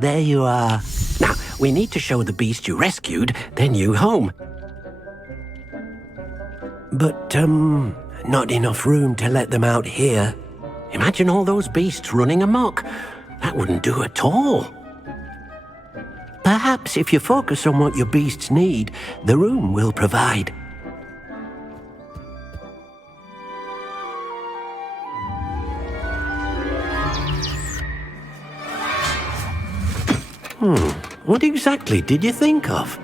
There you are. Now, we need to show the beast you rescued their new home. But, not enough room to let them out here. Imagine all those beasts running amok. That wouldn't do at all. Perhaps if you focus on what your beasts need, the room will provide. What exactly did you think of?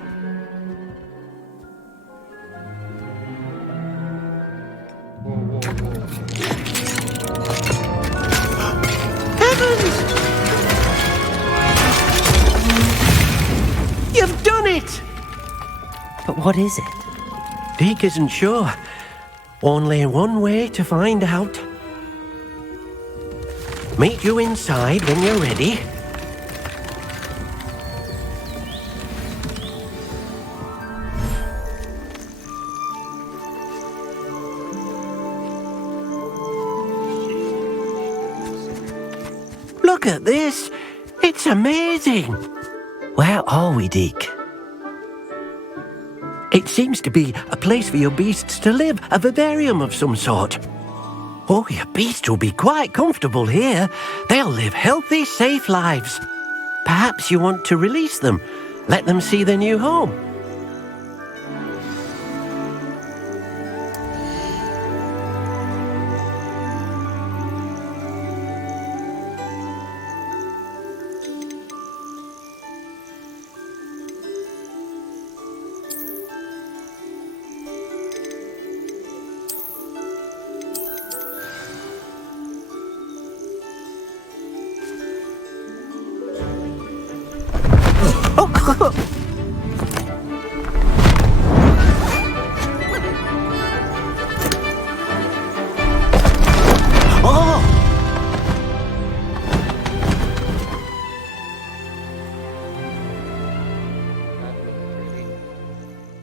Heavens! You've done it! But what is it? Deke isn't sure. Only one way to find out. Meet you inside when you're ready. Look at this! It's amazing! Where are we, Deke? It seems to be a place for your beasts to live, a vivarium of some sort. Oh, your beasts will be quite comfortable here. They'll live healthy, safe lives. Perhaps you want to release them, let them see their new home.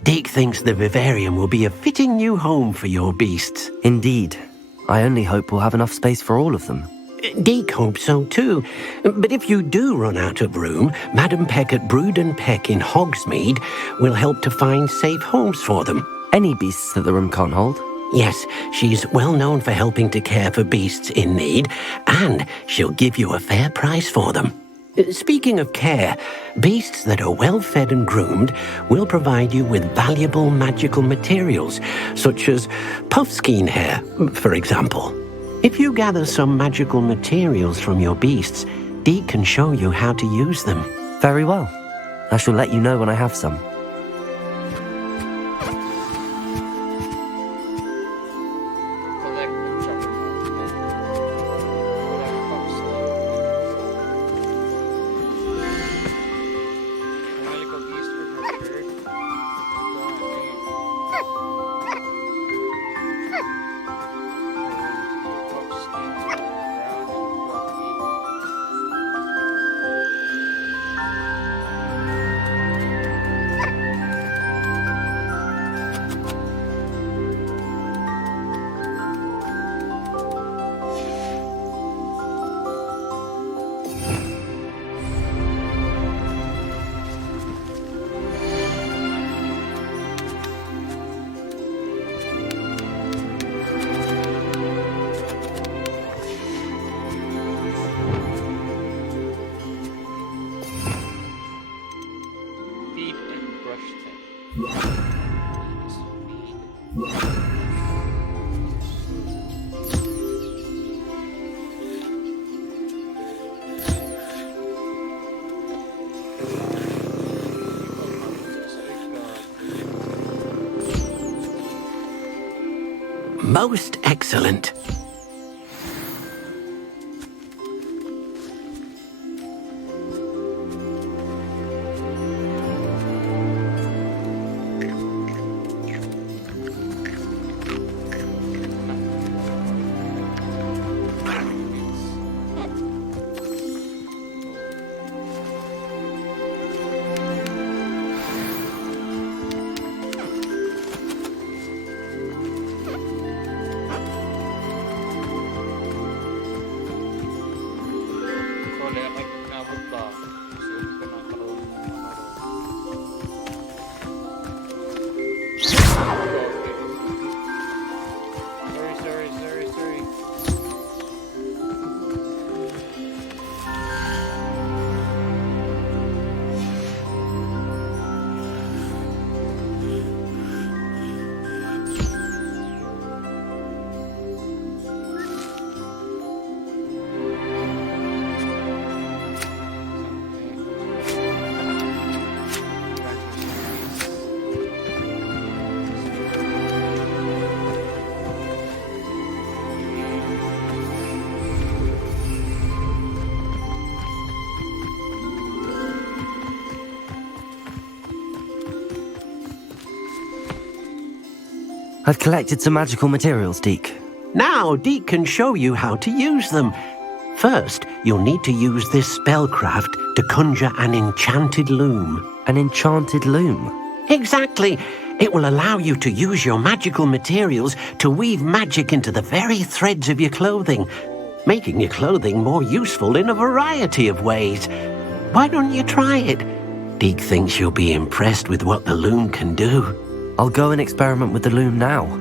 Deke thinks the vivarium will be a fitting new home for your beasts. Indeed. I only hope we'll have enough space for all of them. Deke hopes so too. But if you do run out of room, Madam Peck at Brood and Peck in Hogsmeade will help to find safe homes for them. Any beasts that the room can't hold? Yes, she's well known for helping to care for beasts in need, and she'll give you a fair price for them. Speaking of care, beasts that are well fed and groomed will provide you with valuable magical materials, such as puffskein hair, for example. If you gather some magical materials from your beasts, Deke can show you how to use them. Very well. I shall let you know when I have some. Most excellent. I've collected some magical materials, Deke. Now, Deke can show you how to use them. First, you'll need to use this spellcraft to conjure an enchanted loom. An enchanted loom? Exactly. It will allow you to use your magical materials to weave magic into the very threads of your clothing, making your clothing more useful in a variety of ways. Why don't you try it? Deke thinks you'll be impressed with what the loom can do. I'll go and experiment with the loom now.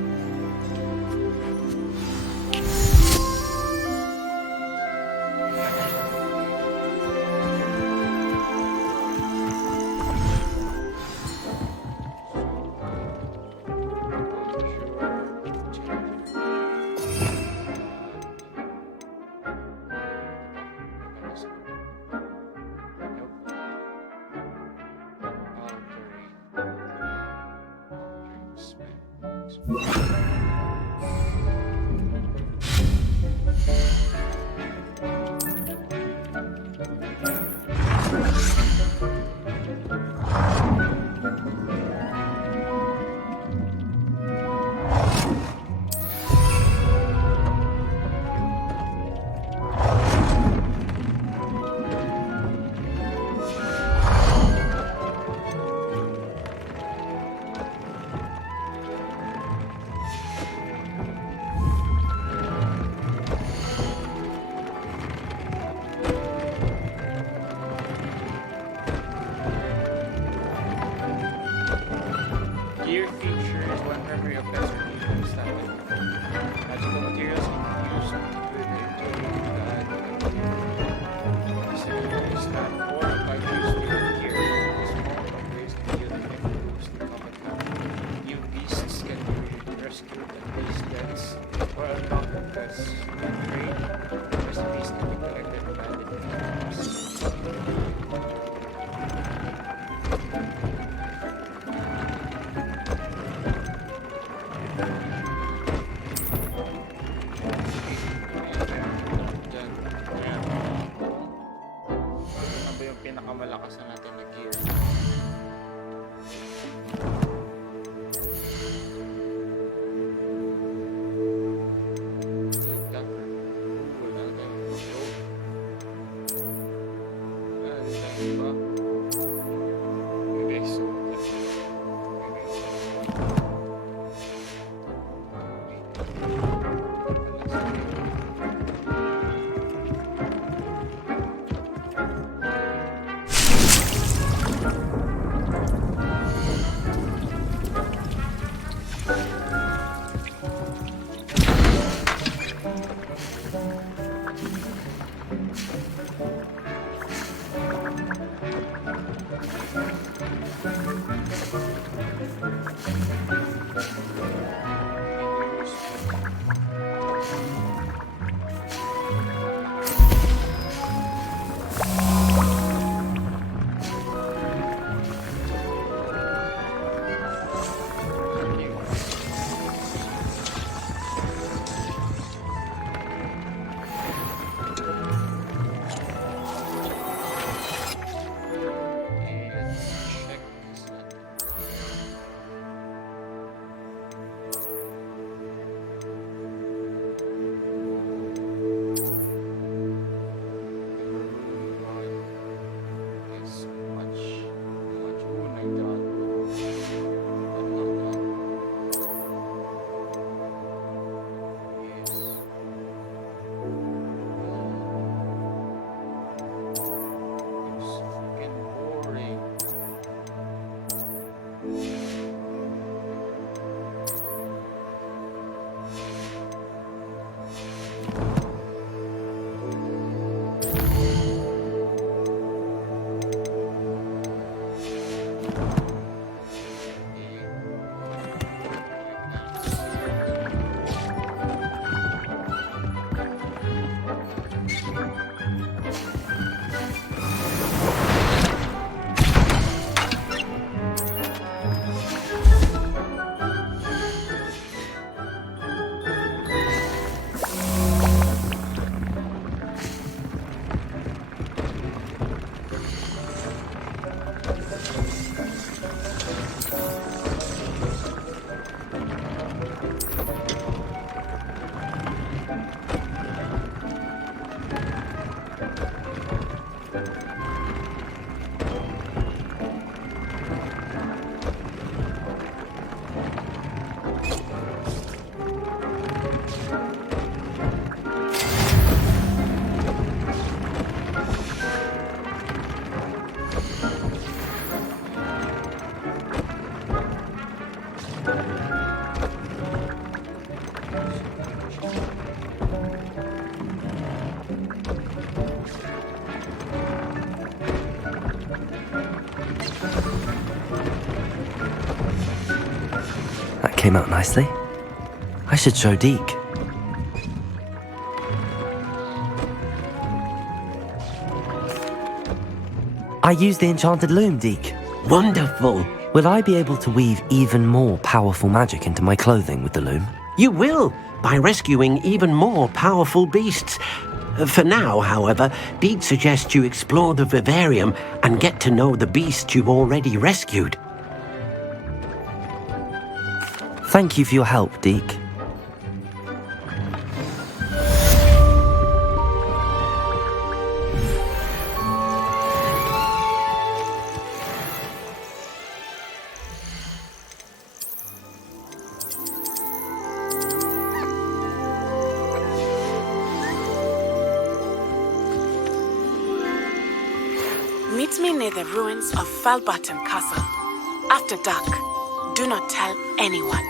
Gear features one memory of execution standard. Magical materials can be used to secondaries that 4 or 5 years with gear. Small upgrades can yield significant boost in combat power. New beasts can be rescued and placed deaths or unlocked as trade. Recipes can be collected and added in farms. Pinakamalakas na natin na gear. Wala na tayong show. Diba? Okay, so That came out nicely. I should show Deke. I used the enchanted loom, Deke. Wonderful. Will I be able to weave even more powerful magic into my clothing with the loom? You will, by rescuing even more powerful beasts. For now, however, Deke suggests you explore the vivarium and get to know the beasts you've already rescued. Thank you for your help, Deke. Meet me near the ruins of Falbaton Castle. After dark, do not tell anyone.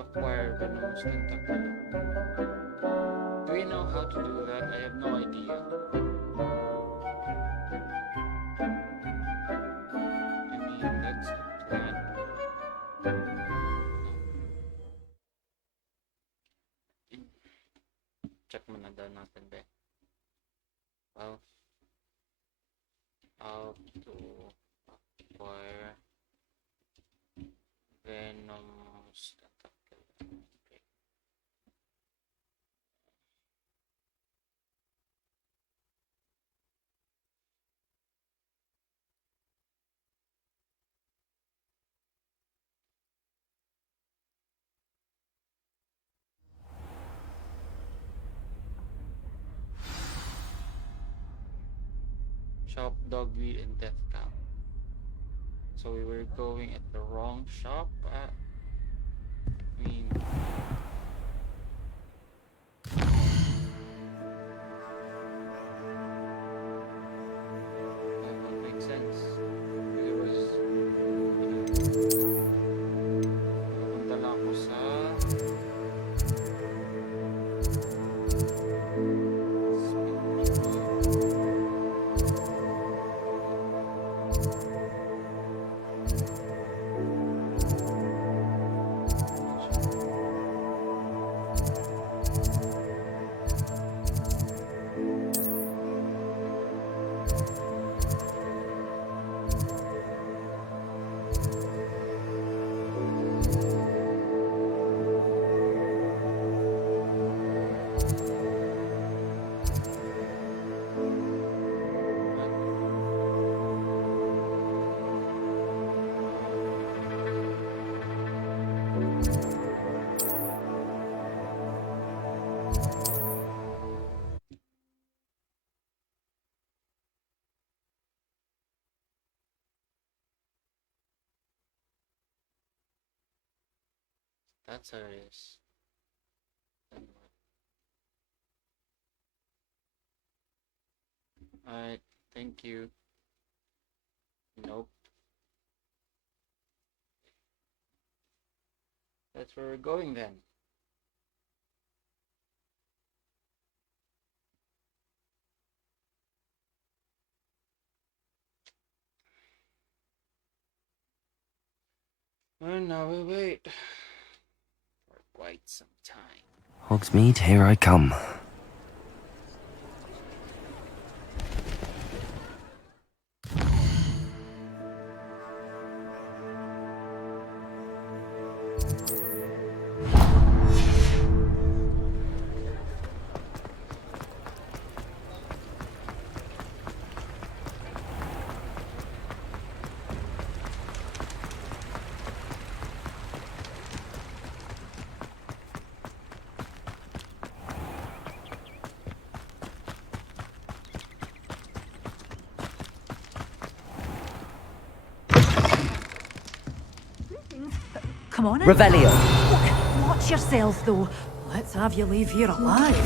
Acquire venomous tentacle. Do we know how to do that? I have no idea. I mean, that's the plan. Check muna daw natin, be. Well, how to acquire venomous tentacle. Okay. Shop, dogweed, and death cow. So we were going at the wrong shop. I mean, that would make sense. It was. Pupunta lang ako sa. That's how it is. Then what? Alright, thank you. Nope. That's where we're going then. And now we wait for quite some time. Hogsmeade, here I come. Come on in. Revelio. Watch yourself, though. Let's have you leave here alive.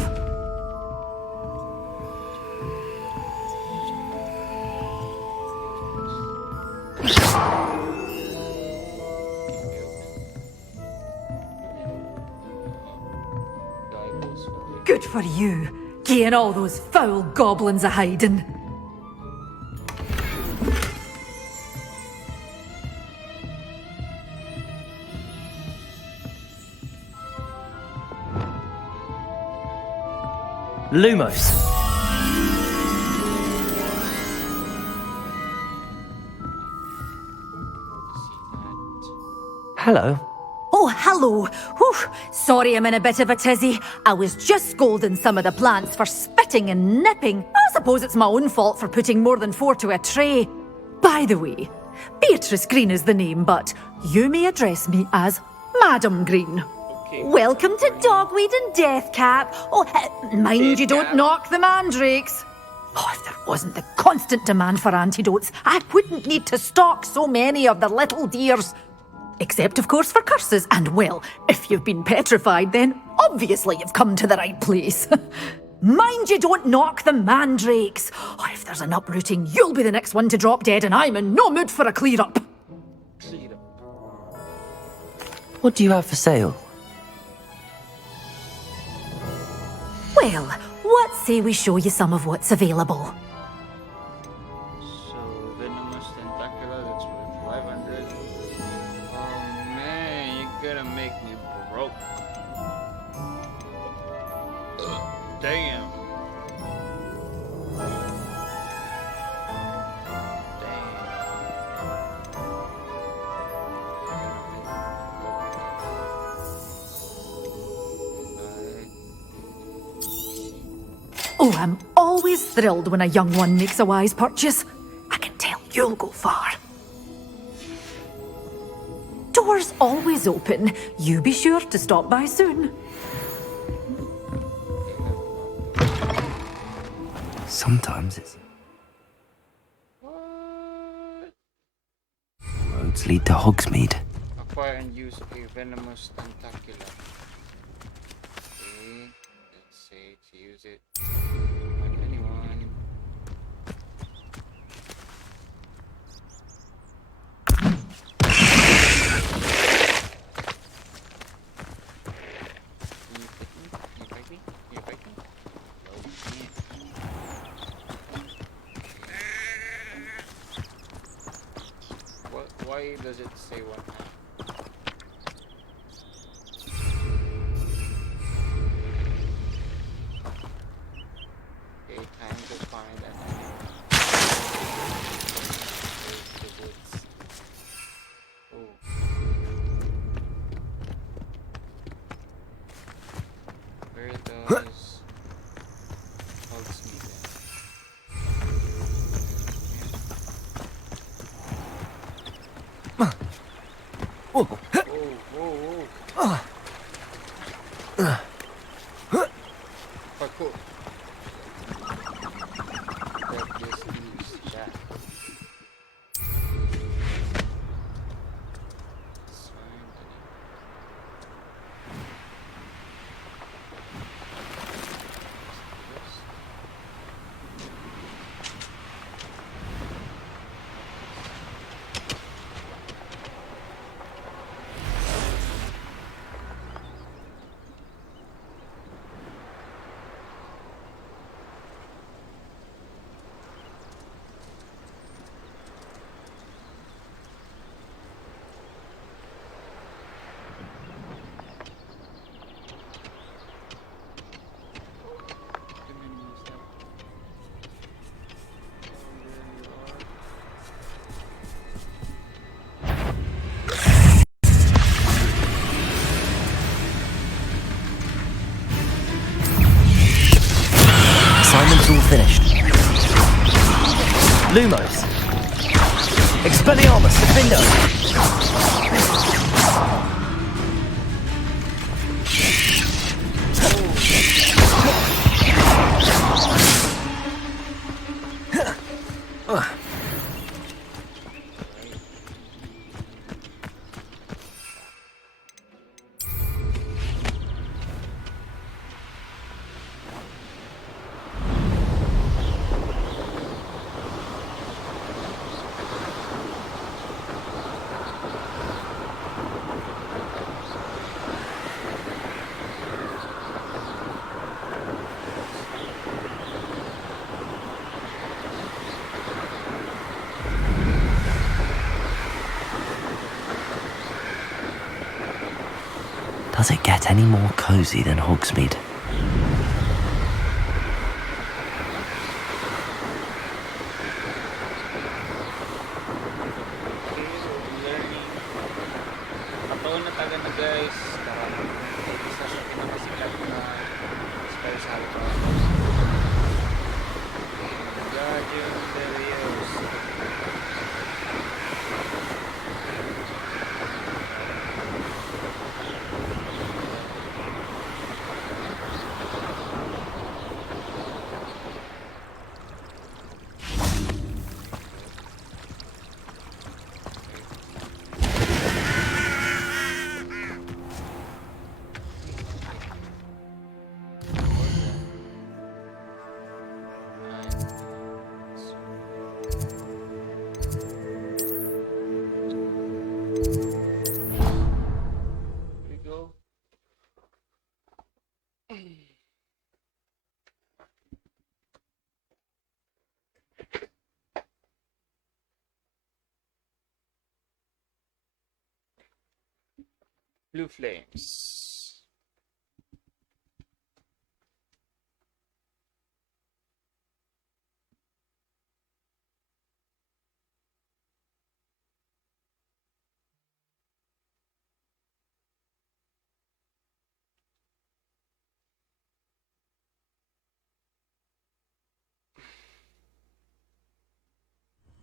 Good for you. Getting all those foul goblins a hiding. Lumos. Hello. Oh, hello. Whew. Sorry I'm in a bit of a tizzy. I was just scolding some of the plants for spitting and nipping. I suppose it's my own fault for putting more than 4 to a tray. By the way, Beatrice Green is the name, but you may address me as Madam Green. Okay. Welcome to Dogweed and Deathcap. Oh, mind you don't knock the mandrakes. Oh, if there wasn't the constant demand for antidotes, I wouldn't need to stock so many of the little dears. Except, of course, for curses. And, well, if you've been petrified, then obviously you've come to the right place. Mind you don't knock the mandrakes. Oh, if there's an uprooting, you'll be the next one to drop dead, and I'm in no mood for a clear-up. What do you have for sale? Well, what say we show you some of what's available? So, venomous tentacula, that's worth 500. Oh man, you're gonna make me broke. Damn. Oh, I'm always thrilled when a young one makes a wise purchase. I can tell you'll go far. Doors always open. You be sure to stop by soon. Sometimes it's... What? Roads lead to Hogsmeade. Acquire and use a venomous tentacula. Okay, let's say to use it on anyone. Can you fight me? Can you fight me? Can you fight me? No, you can't. What? Why does it say one half? Okay, time to find an enemy. There's the woods. Oh. Where does Hogsmeade Whoa. Oh, whoa, whoa. Lumos! Expelliarmus, Defendo! Does it get any more cosy than Hogsmeade? Okay, so learning. Kataon na taga na guys. Karang isa sa pinakasikat na spell sa Hufflepuff. Guardian Leviosa. Here we go. Blue flames.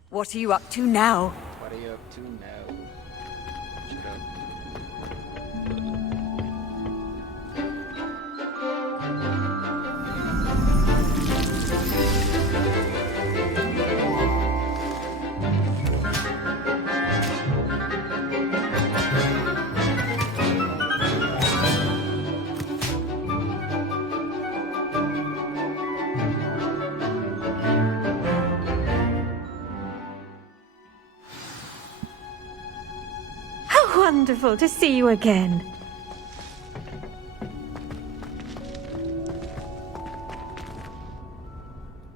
What are you up to now? What are you up to now? Shut up. How wonderful to see you again.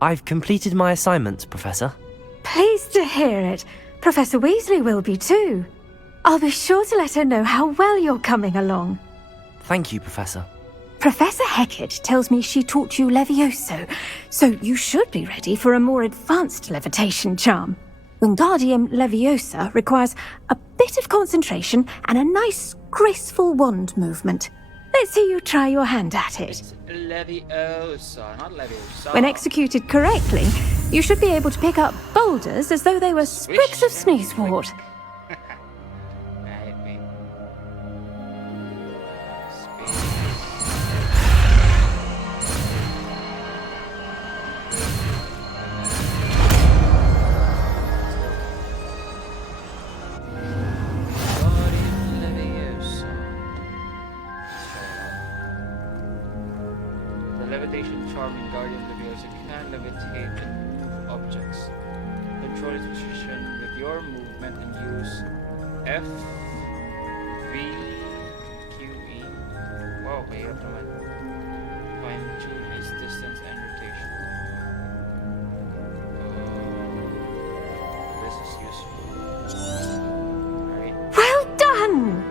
I've completed my assignments, Professor. Pleased to hear it. Professor Weasley will be too. I'll be sure to let her know how well you're coming along. Thank you, Professor. Professor Hecat tells me she taught you Levioso, so you should be ready for a more advanced levitation charm. Wingardium Leviosa requires a bit of concentration and a nice, graceful wand movement. Let's see you try your hand at it. It's Leviosa, not Leviosa. When executed correctly, you should be able to pick up boulders as though they were sprigs of sneezewort. Right, wait. Wingardium Leviosa. The levitation charm in Guardian Leviosa can levitate objects. Control its position with your movement and use F, V, Q, E. Wow, mahirap naman. Fine-tune its distance and rotation. This is useful. Alright. Well done!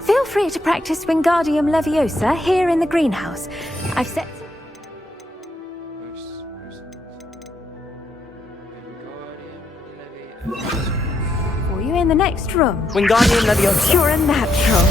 Feel free to practice Wingardium Leviosa here in the greenhouse. I've set... Where's Wingardium Leviosa. for you in the next room. Wingardium Leviosa! You're a natural.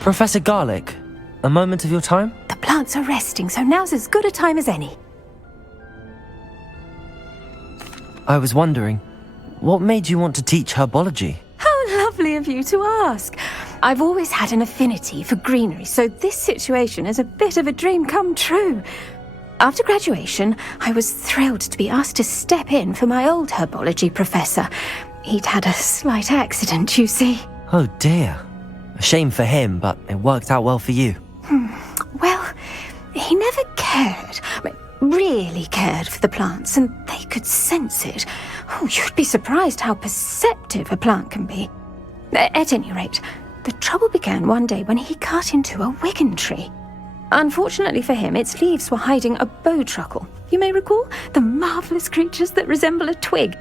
Professor Garlic, a moment of your time? The plants are resting, so now's as good a time as any. I was wondering, what made you want to teach herbology? How lovely of you to ask. I've always had an affinity for greenery, so this situation is a bit of a dream come true. After graduation, I was thrilled to be asked to step in for my old herbology professor. He'd had a slight accident, you see. Oh dear. A shame for him, but it worked out well for you. Well, he never cared, really cared for the plants, and they could sense it. Oh, you'd be surprised how perceptive a plant can be. At any rate, the trouble began one day when he cut into a wigan tree. Unfortunately for him, its leaves were hiding a bowtruckle. You may recall the marvellous creatures that resemble a twig.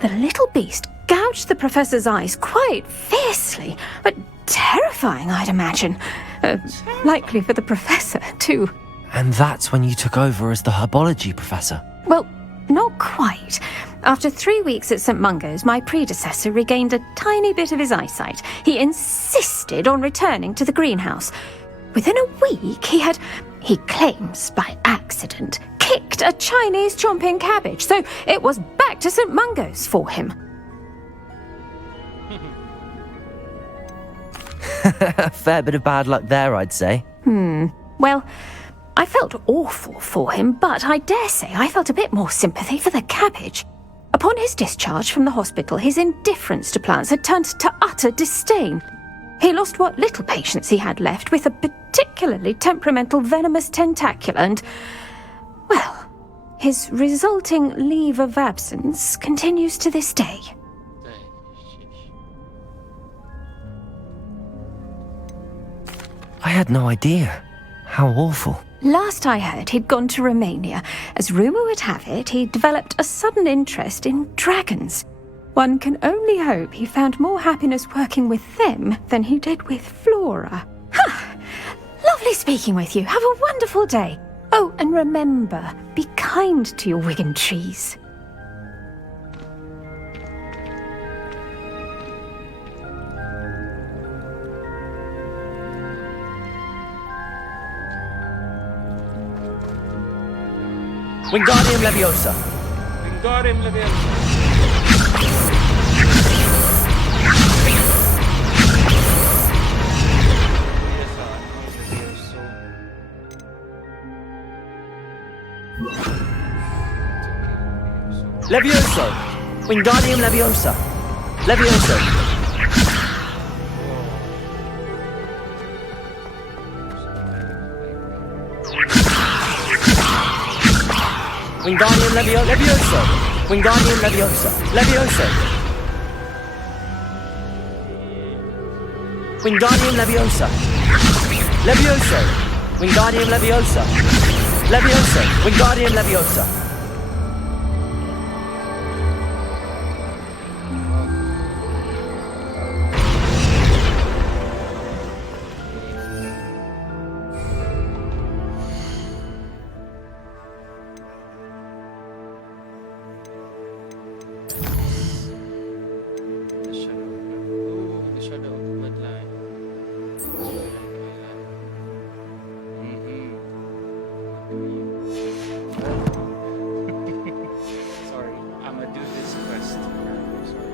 The little beast gouged the professor's eyes quite fiercely, but terrifying, I'd imagine. Likely for the professor, too. And that's when you took over as the herbology professor? Well, not quite. After 3 weeks at St. Mungo's, my predecessor regained a tiny bit of his eyesight. He insisted on returning to the greenhouse. Within a week, he claims by accident, kicked a Chinese chomping cabbage, so it was back to St. Mungo's for him. A fair bit of bad luck there, I'd say. Well, I felt awful for him, but I dare say I felt a bit more sympathy for the cabbage. Upon his discharge from the hospital, his indifference to plants had turned to utter disdain. He lost what little patience he had left with a particularly temperamental venomous tentacula and, well, his resulting leave of absence continues to this day. I had no idea. How awful. Last I heard, he'd gone to Romania. As rumour would have it, he developed a sudden interest in dragons. One can only hope he found more happiness working with them than he did with Flora. Lovely speaking with you. Have a wonderful day. Oh, and remember, be kind to your wigan trees. Wingardium Leviosa. Wingardium Leviosa. Levioso! Wingardium Leviosa! Levioso! Wingardium Levioso! Wingardium Leviosa! Levioso! Wingardium Leviosa! Levioso! Wingardium Leviosa! Levioso! Wingardium Leviosa! The shadow of the bloodline. Sorry, I'ma do this quest. Sorry.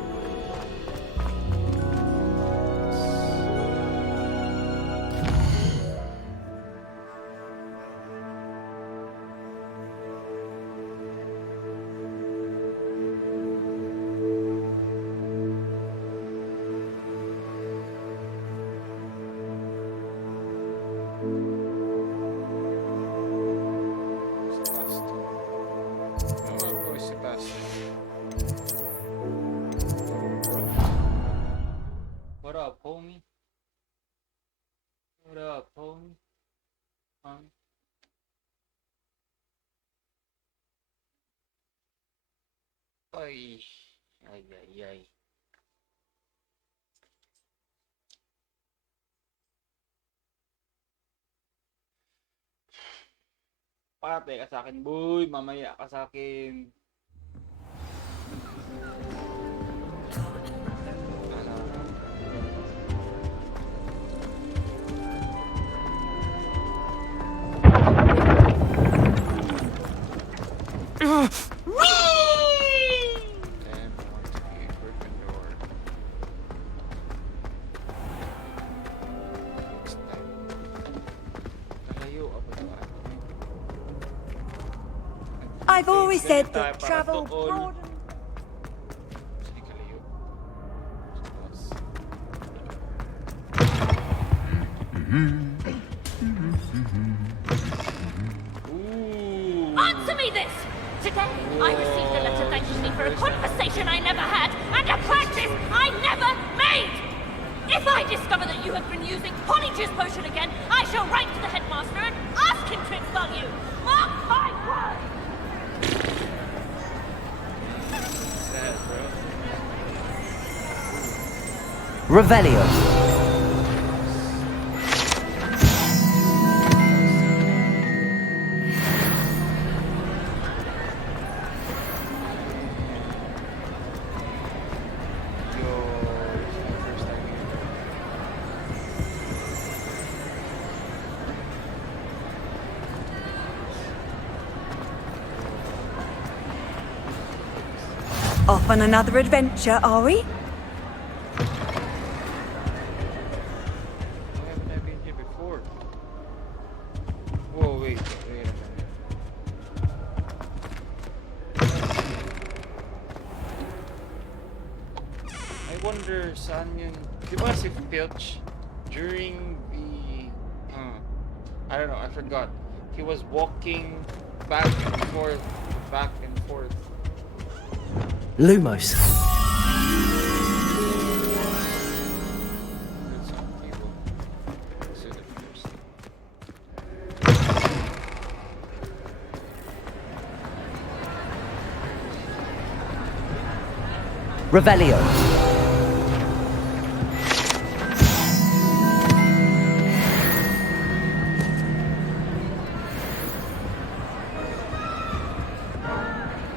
What up, homie? What up, homie? Ay, ay, ay, ay. Pate ka sa akin, boy. Mamaya ka sa akin. I've always said that travel broadens. Answer me this! Today, I received a letter thanking me for a conversation I never had and a practice I never made! If I discover that you have been using Polyjuice Potion again, I shall write to the headmaster and ask him to expel you! Mark my words! Sad, bro. Revelio. Off on another adventure, are we? Why haven't I been here before? Whoa, wait a minute. I wonder, saan yun? Diba si Filch, during the... I don't know, I forgot. He was walking back and forth. Lumos. It's on the table. So the first. Revelio.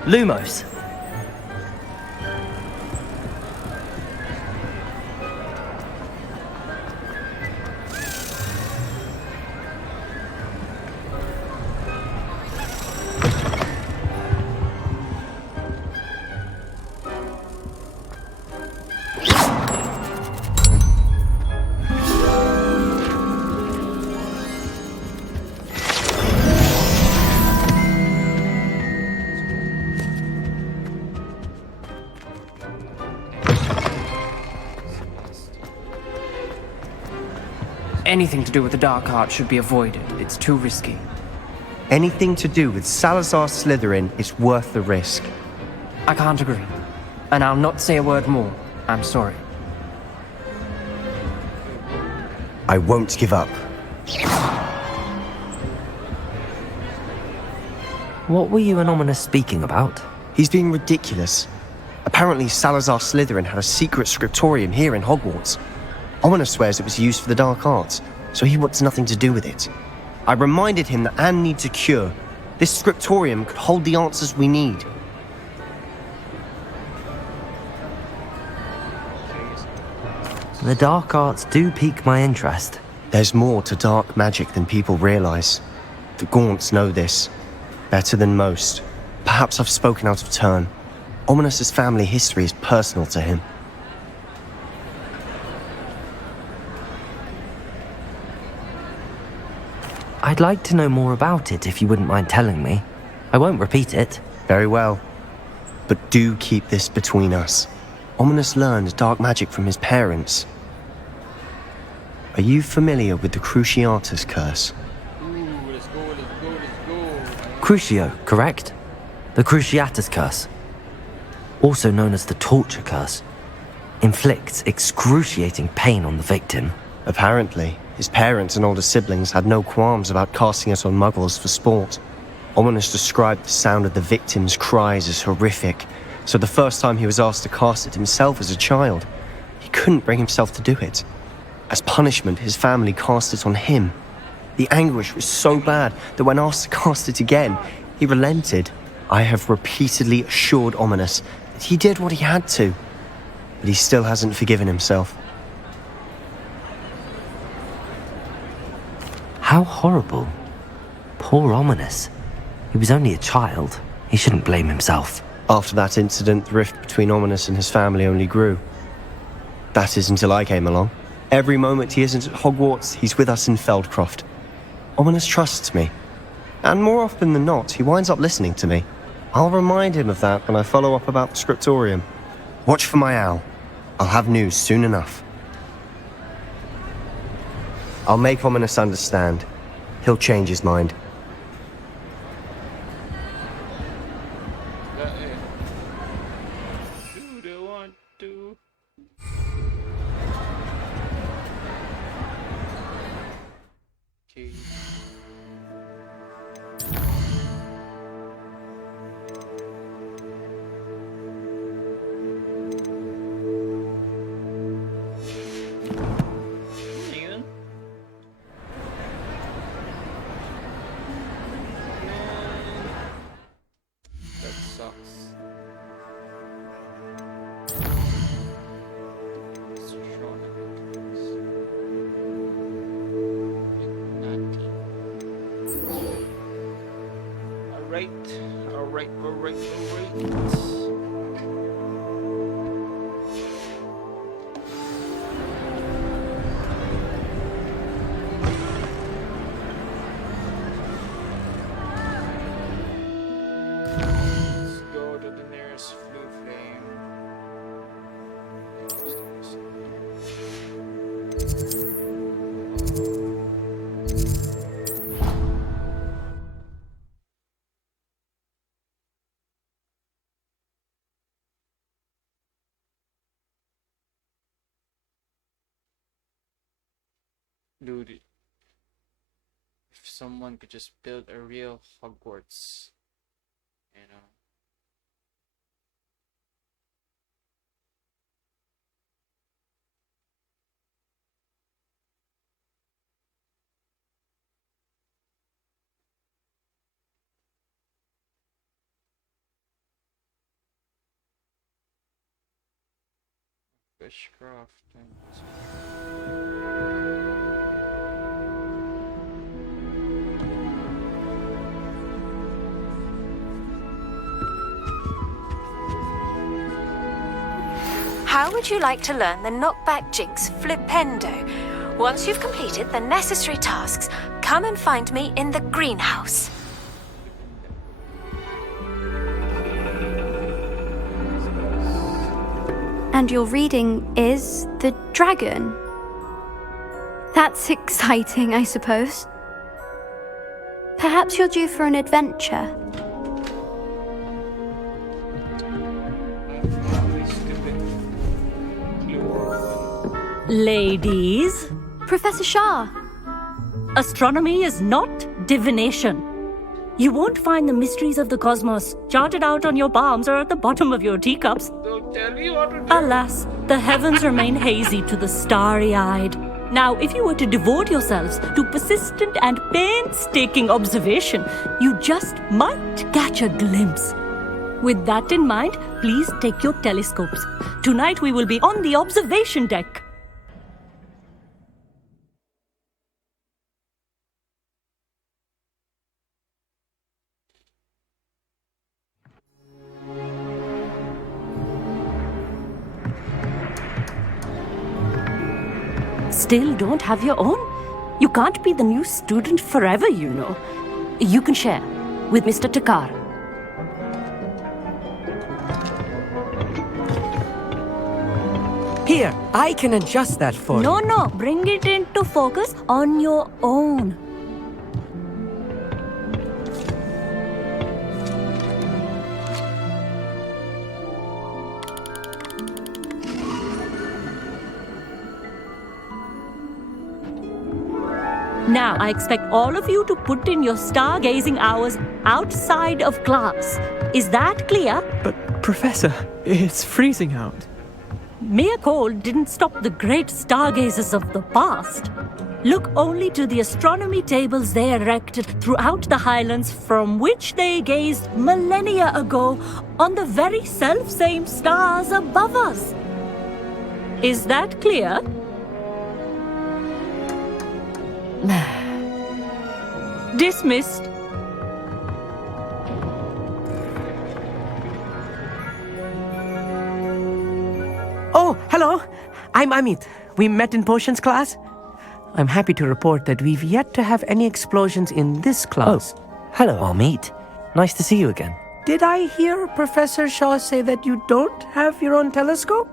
Lumos. Anything to do with the dark art should be avoided. It's too risky. Anything to do with Salazar Slytherin is worth the risk. I can't agree. And I'll not say a word more. I'm sorry. I won't give up. What were you and Ominous speaking about? He's being ridiculous. Apparently Salazar Slytherin had a secret scriptorium here in Hogwarts. Ominous swears it was used for the dark arts, so he wants nothing to do with it. I reminded him that Anne needs a cure. This scriptorium could hold the answers we need. The dark arts do pique my interest. There's more to dark magic than people realize. The Gaunts know this. Better than most. Perhaps I've spoken out of turn. Ominous's family history is personal to him. I'd like to know more about it if you wouldn't mind telling me. I won't repeat it. Very well. But do keep this between us. Ominous learned dark magic from his parents. Are you familiar with the Cruciatus curse? Ooh, let's go. Crucio, correct? The Cruciatus curse. Also known as the torture curse. Inflicts excruciating pain on the victim. Apparently, his parents and older siblings had no qualms about casting it on muggles for sport. Ominous described the sound of the victim's cries as horrific, so the first time he was asked to cast it himself as a child, he couldn't bring himself to do it. As punishment, his family cast it on him. The anguish was so bad that when asked to cast it again, he relented. I have repeatedly assured Ominous that he did what he had to, but he still hasn't forgiven himself. How horrible. Poor Ominous. He was only a child. He shouldn't blame himself. After that incident, the rift between Ominous and his family only grew. That is until I came along. Every moment he isn't at Hogwarts, he's with us in Feldcroft. Ominous trusts me. And more often than not, he winds up listening to me. I'll remind him of that when I follow up about the scriptorium. Watch for my owl. I'll have news soon enough. I'll make Ominous understand. He'll change his mind. Do they want to? Okay. Yun. That sucks. Alright. Let's go to the nearest blue flame. Dude, if someone could just build a real Hogwarts, you know. Witchcraft and How would you like to learn the knockback jinx flipendo? Once you've completed the necessary tasks, come and find me in the greenhouse. And your reading is the dragon. That's exciting, I suppose. Perhaps you're due for an adventure. Ladies, Professor Shah. astronomy is not divination. You won't find the mysteries of the cosmos charted out on your palms or at the bottom of your teacups. don't tell me what to do. Alas, the heavens remain hazy to the starry-eyed. Now, if you were to devote yourselves to persistent and painstaking observation, you just might catch a glimpse. With that in mind, please take your telescopes. Tonight we will be on the observation deck. Still don't have your own? You can't be the new student forever, you know. You can share with Mr. Takar. Here, I can adjust that for you. No, bring it into focus on your own. Now, I expect all of you to put in your stargazing hours outside of class. Is that clear? But, Professor, it's freezing out. Mere cold didn't stop the great stargazers of the past. Look only to the astronomy tables they erected throughout the Highlands from which they gazed millennia ago on the very self-same stars above us. Is that clear? Dismissed. Hello, I'm Amit. We met in potions class. I'm happy to report that we've yet to have any explosions in this class. Oh, hello, Amit. Nice to see you again. Did I hear Professor Shaw say that you don't have your own telescope?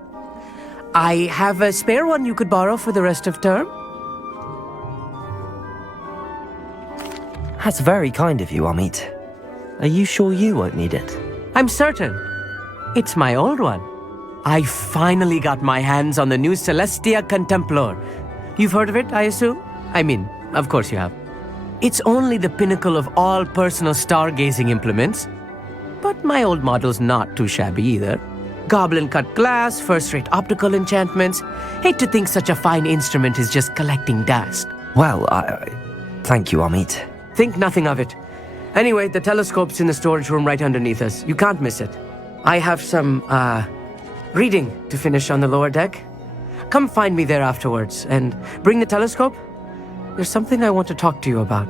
I have a spare one you could borrow for the rest of term. That's very kind of you, Amit. Are you sure you won't need it? I'm certain. It's my old one. I finally got my hands on the new Celestia Contemplar. You've heard of it, I assume? I mean, of course you have. It's only the pinnacle of all personal stargazing implements. But my old model's not too shabby either. Goblin-cut glass, first-rate optical enchantments. Hate to think such a fine instrument is just collecting dust. Well, thank you, Amit. Think nothing of it. Anyway, the telescope's in the storage room right underneath us. You can't miss it. I have some, reading to finish on the lower deck. Come find me there afterwards, and bring the telescope. There's something I want to talk to you about.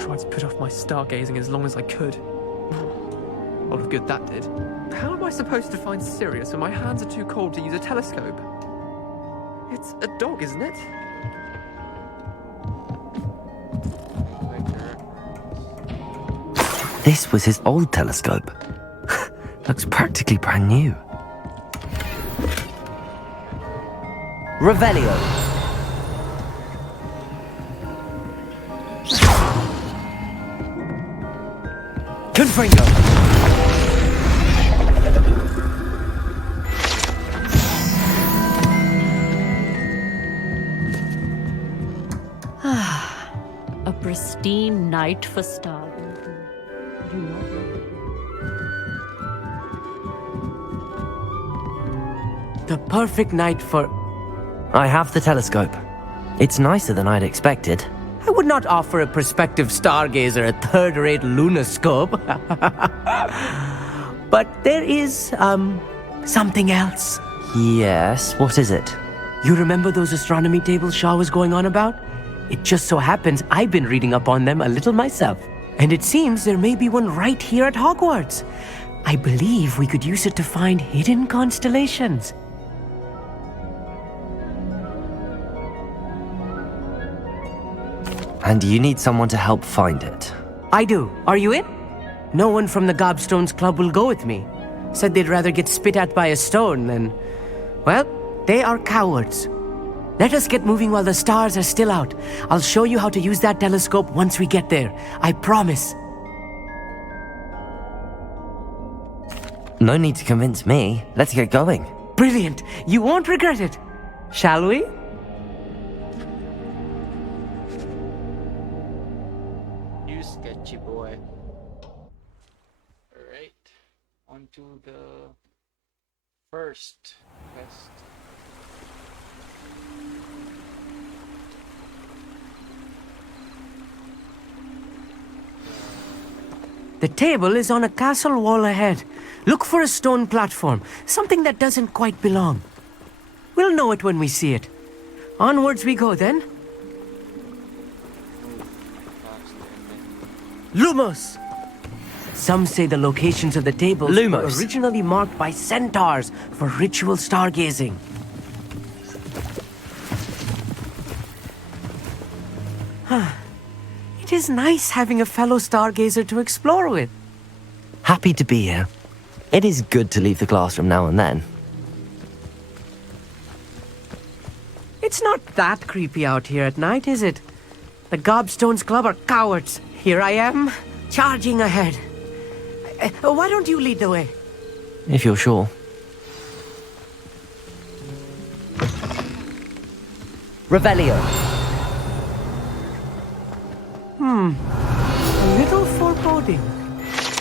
Tried to put off my stargazing as long as I could. A lot of good that did. How am I supposed to find Sirius when my hands are too cold to use a telescope? It's a dog, isn't it? This was his old telescope. Looks practically brand new. Revelio. Confringo. A pristine night for stargazing. The perfect night for... I have the telescope. It's nicer than I'd expected. I would not offer a prospective stargazer a third-rate lunoscope. But there is, something else. Yes, what is it? You remember those astronomy tables Shaw was going on about? It just so happens I've been reading up on them a little myself. And it seems there may be one right here at Hogwarts. I believe we could use it to find hidden constellations. And you need someone to help find it. I do. Are you in? No one from the Gobstones Club will go with me. Said they'd rather get spit at by a stone than... Well, they are cowards. Let us get moving while the stars are still out. I'll show you how to use that telescope once we get there. I promise. No need to convince me. Let's get going. Brilliant. You won't regret it. Shall we? You sketchy boy. Alright. On to the first quest. The table is on a castle wall ahead. Look for a stone platform, something that doesn't quite belong. We'll know it when we see it. Onwards we go then. Lumos! Some say the locations of the tables were Lumos. originally marked by centaurs for ritual stargazing. It is nice having a fellow stargazer to explore with. Happy to be here. It is good to leave the classroom now and then. It's not that creepy out here at night, is it? The Gobstones Club are cowards. Here I am, charging ahead. Why don't you lead the way? If you're sure. Revelio. A little foreboding.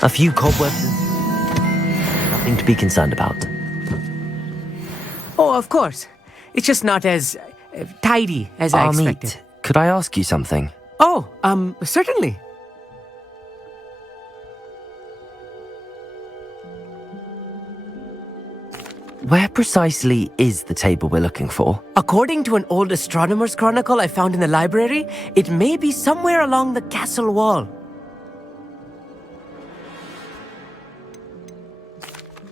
A few cobwebs. Nothing to be concerned about. Oh, of course. It's just not as tidy as I expected. Amit, could I ask you something? Oh, certainly. Where precisely is the table we're looking for? According to an old astronomer's chronicle I found in the library, it may be somewhere along the castle wall.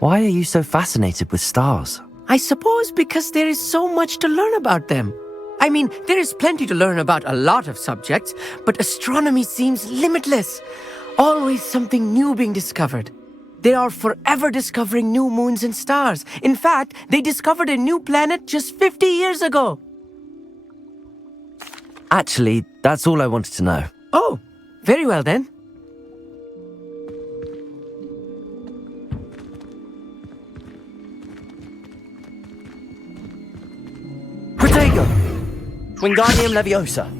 Why are you so fascinated with stars? I suppose because there is so much to learn about them. I mean, there is plenty to learn about a lot of subjects, but astronomy seems limitless. Always something new being discovered. They are forever discovering new moons and stars. In fact, they discovered a new planet just 50 years ago. Actually, that's all I wanted to know. Oh, very well then. Protego! Wingardium Leviosa!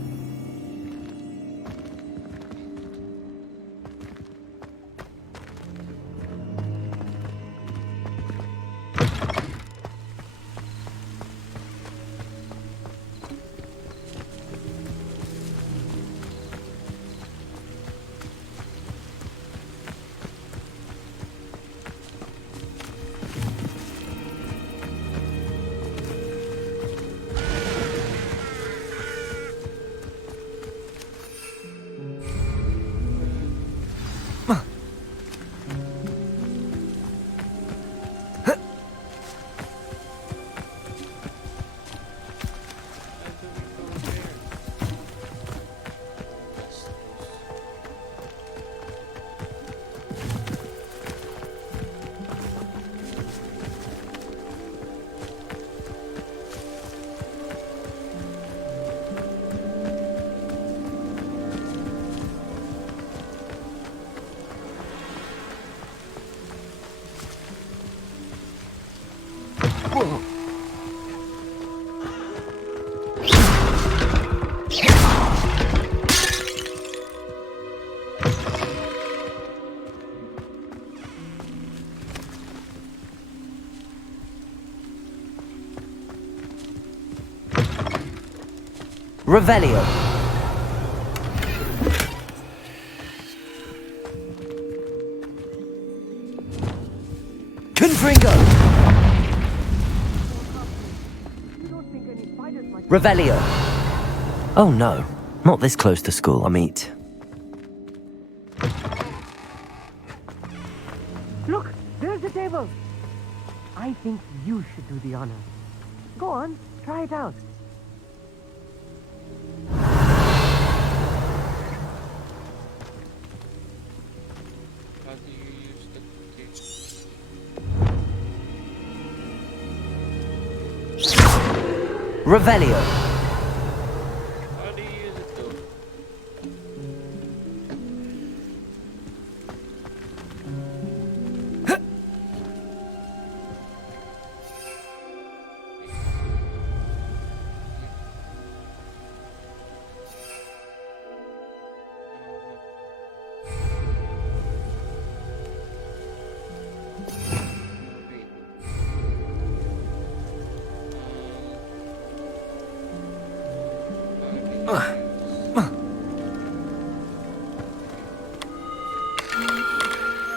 Revelio. Confringo. Revelio. Oh no, not this close to school. I'll meet. Look, there's the table. I think you should do the honors. Go on, try it out. How do you use the cookie? Revelio. How do you use it though?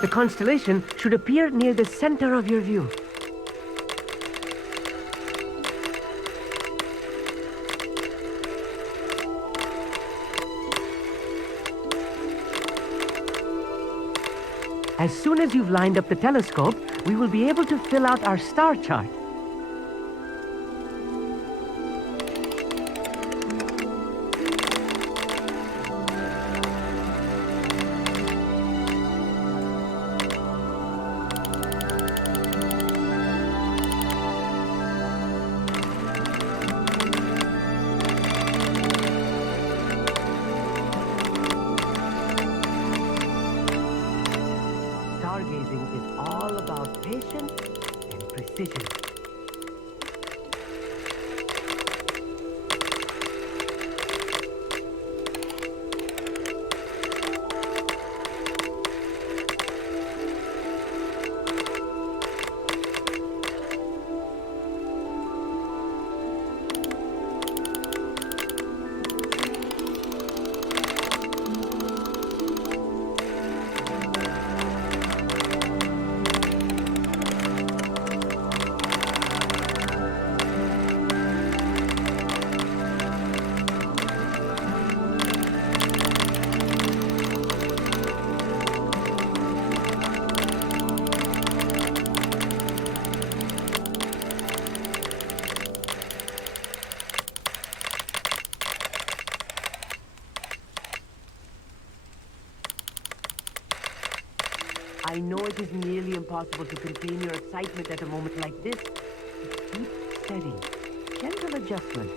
The constellation should appear near the center of your view. As soon as you've lined up the telescope, we will be able to fill out our star chart. Stargazing is all about patience and precision. I know it is nearly impossible to contain your excitement at a moment like this. But keep steady. Gentle adjustment.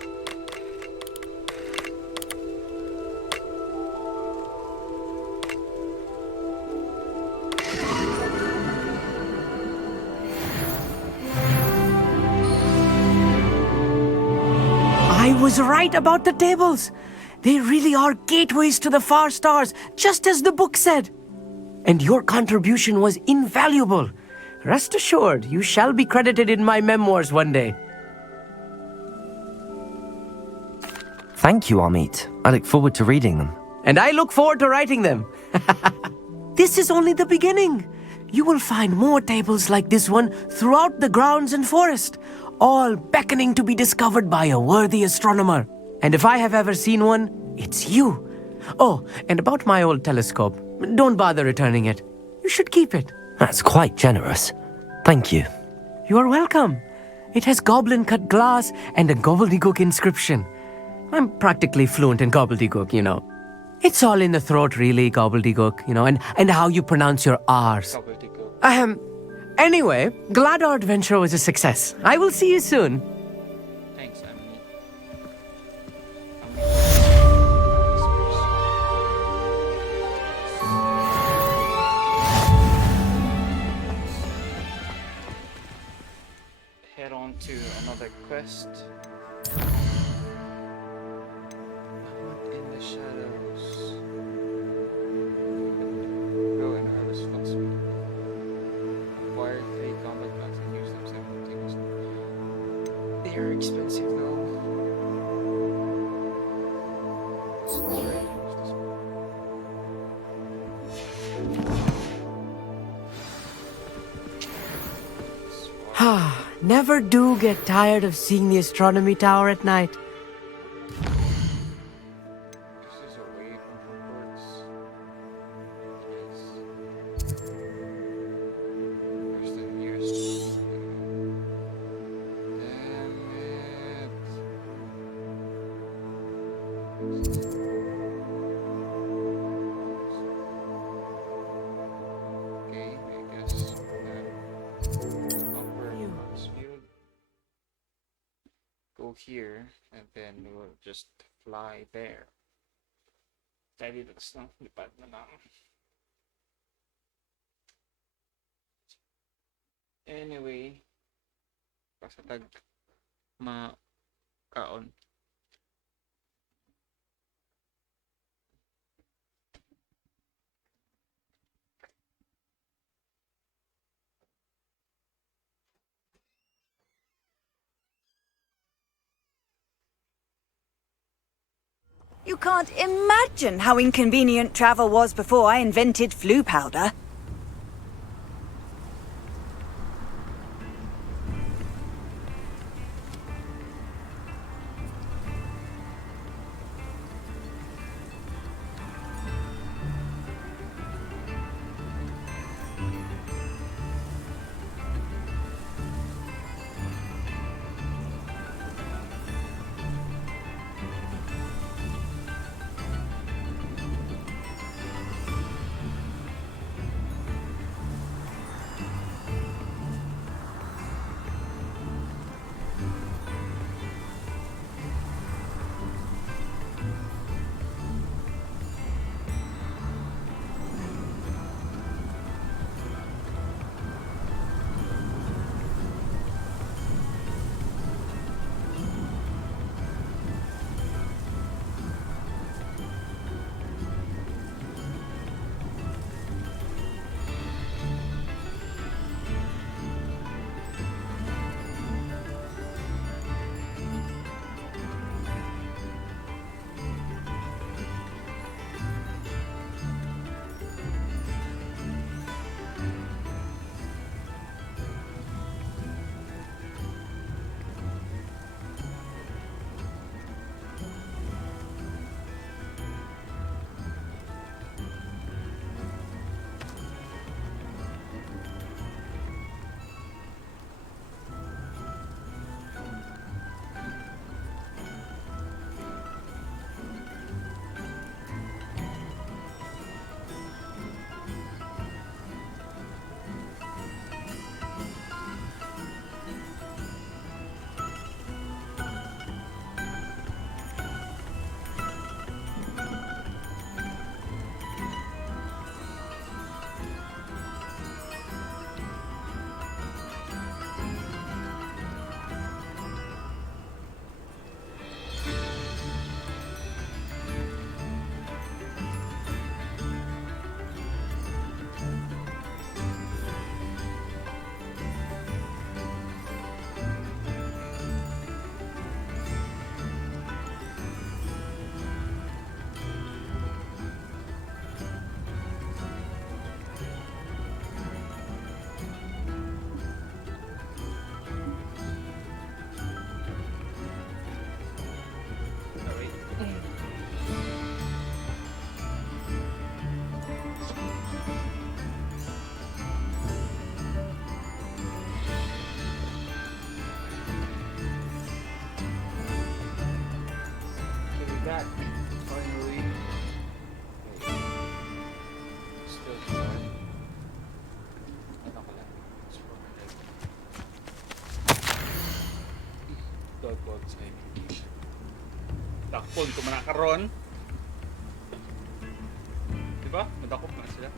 I was right about the tables. They really are gateways to the far stars, just as the book said. And your contribution was invaluable. Rest assured, you shall be credited in my memoirs one day. Thank you, Amit. I look forward to reading them. And I look forward to writing them. This is only the beginning. You will find more tables like this one throughout the grounds and forest, all beckoning to be discovered by a worthy astronomer. And if I have ever seen one, it's you. Oh, and about my old telescope, don't bother returning it. You should keep it. That's quite generous. Thank you. You are welcome. It has goblin-cut glass and a gobbledygook inscription. I'm practically fluent in gobbledygook, you know. It's all in the throat, really, gobbledygook, you know, and how you pronounce your R's. Anyway, glad our adventure was a success. I will see you soon. Thanks, Amit. Head on to another quest. In the shadows. Go in earnest fun speed. Acquire 3 combat packs and use them simultaneously. They are expensive though. Never do get tired of seeing the astronomy tower at night. This is away from Hogwarts. Where's the nearest? Damn it. Okay, I guess Hogwarts field. Go here, and then we'll just fly there. Dahil dito sa lipad na lang. Anyway, pasatag makaon. You can't imagine how inconvenient travel was before I invented flu powder. cellphone ko man karon. Diba? Madakop na sila.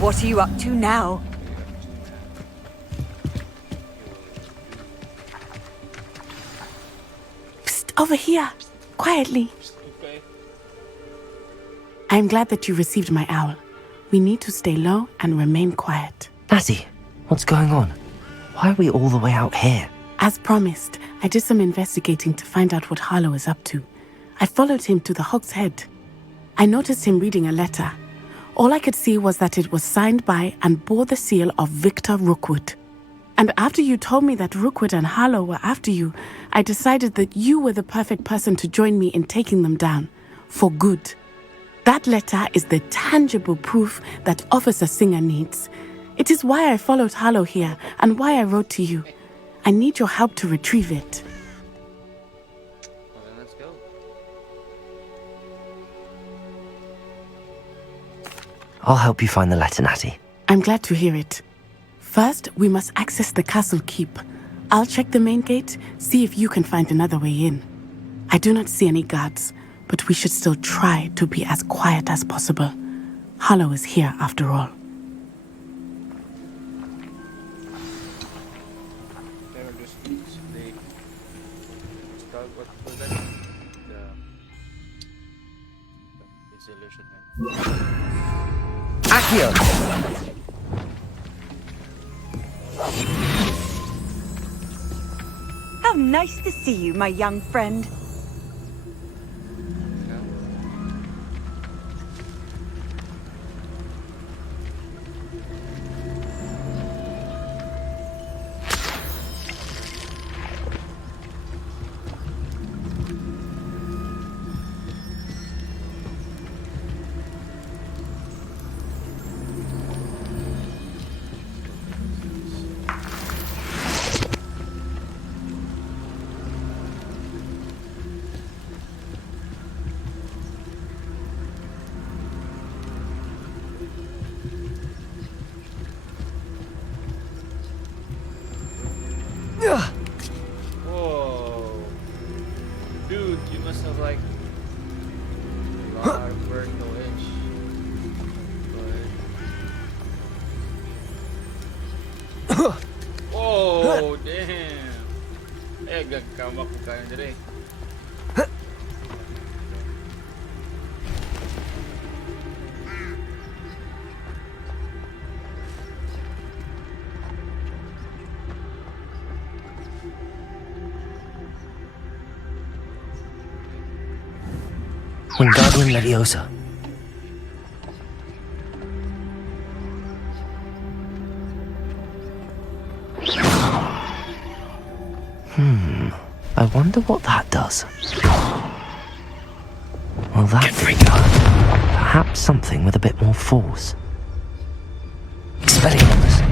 What are you up to now? Psst, over here. Quietly. Okay. I'm glad that you received my owl. We need to stay low and remain quiet. Natty, what's going on? Why are we all the way out here? As promised, I did some investigating to find out what Harlow is up to. I followed him to the Hog's Head. I noticed him reading a letter. All I could see was that it was signed by and bore the seal of Victor Rookwood. And after you told me that Rookwood and Harlow were after you, I decided that you were the perfect person to join me in taking them down. For good. That letter is the tangible proof that Officer Singer needs. It is why I followed Harlow here and why I wrote to you. I need your help to retrieve it. Well, then let's go. I'll help you find the letter, Natty. I'm glad to hear it. First, we must access the castle keep. I'll check the main gate, see if you can find another way in. I do not see any guards, but we should still try to be as quiet as possible. Harlow is here after all. There are just the what was that? The disillusionment. Accio! How nice to see you, my young friend. Whoa. Dude, you must have like a lot of work, no edge. Oh, damn. Eh, gagkama ko kaya dire. Wingardium Leviosa. I wonder what that does. Well, that didn't work. Perhaps something with a bit more force. Expelliarmus.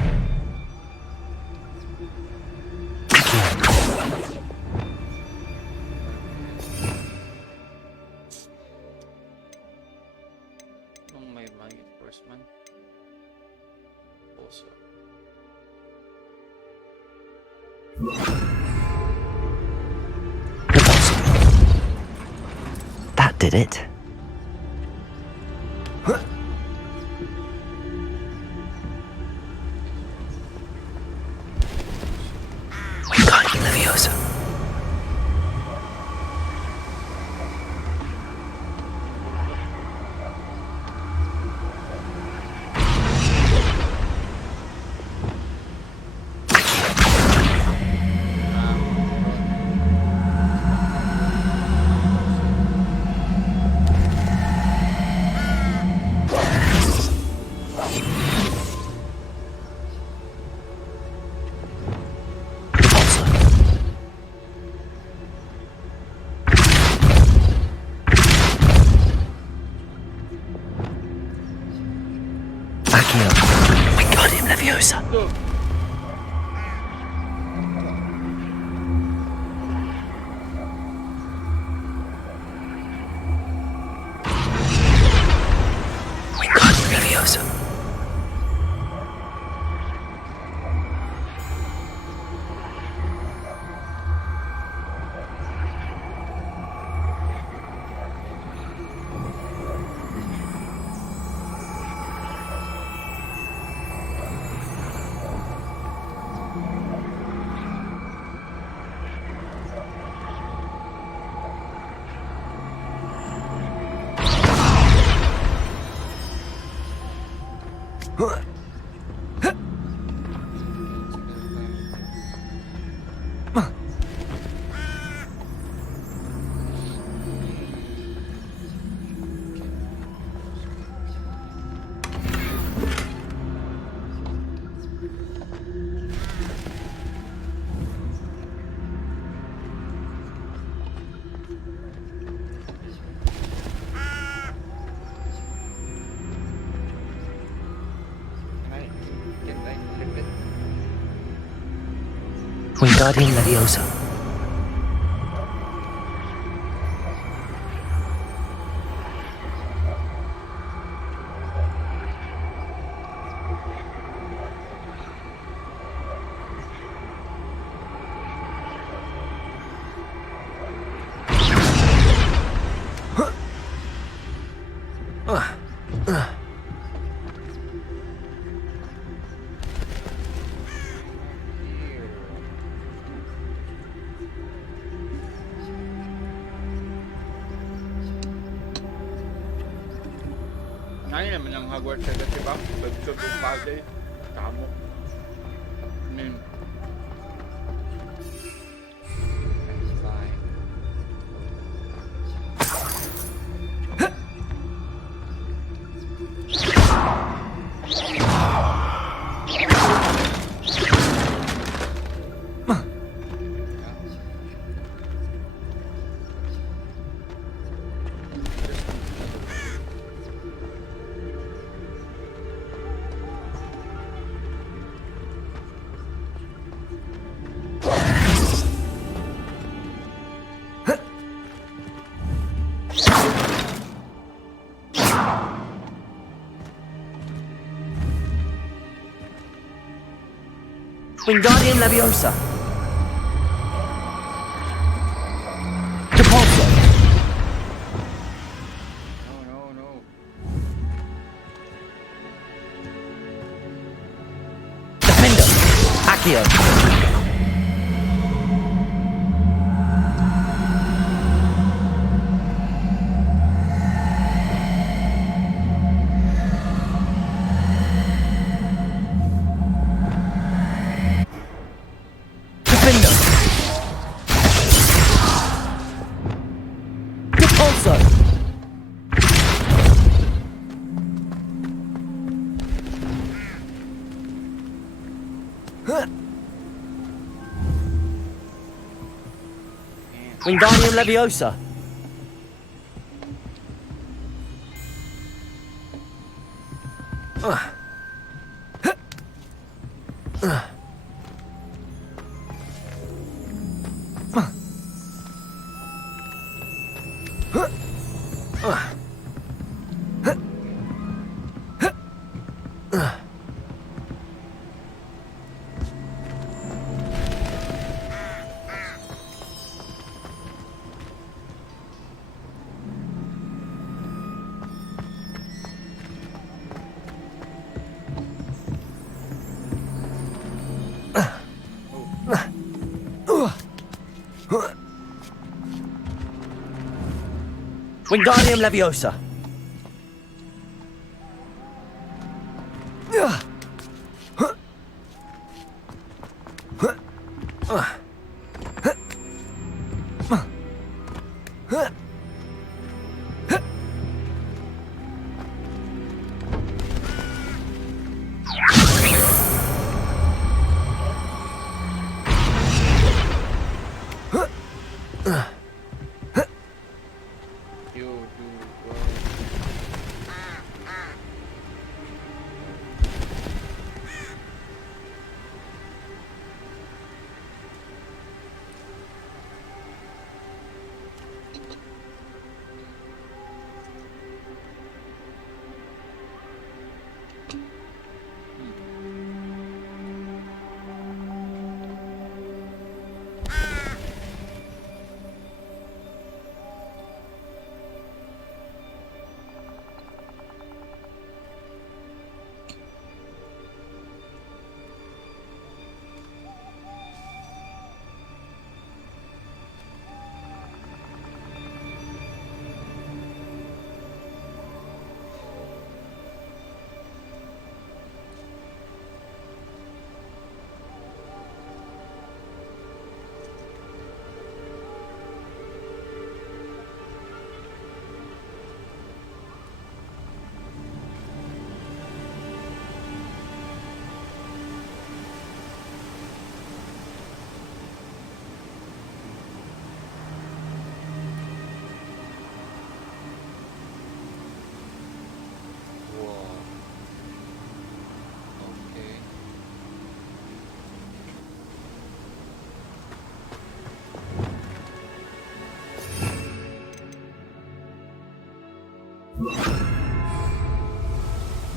Nung may magic force man. Also. That did it. Wingardium Leviosa. Accio. Wingardium Leviosa. Wingardium Leviosa. Wingardium Leviosa. Ngayon naman ang Hogwarts agad, diba? Pagkod yung bagay. Kamo. Wingardium Leviosa. Depulso. No. Defender. Accio. Wingardium Leviosa. Wingardium Leviosa.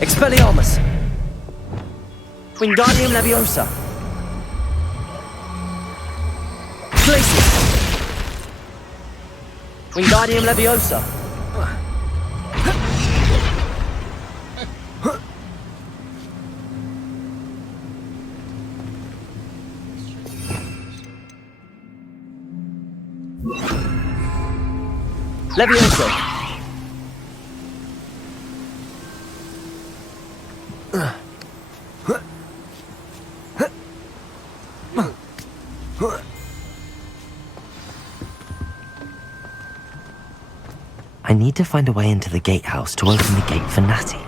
Expelliarmus! Wingardium Leviosa! Glacius! Wingardium Leviosa! Leviosa! I need to find a way into the gatehouse to open the gate for Natty.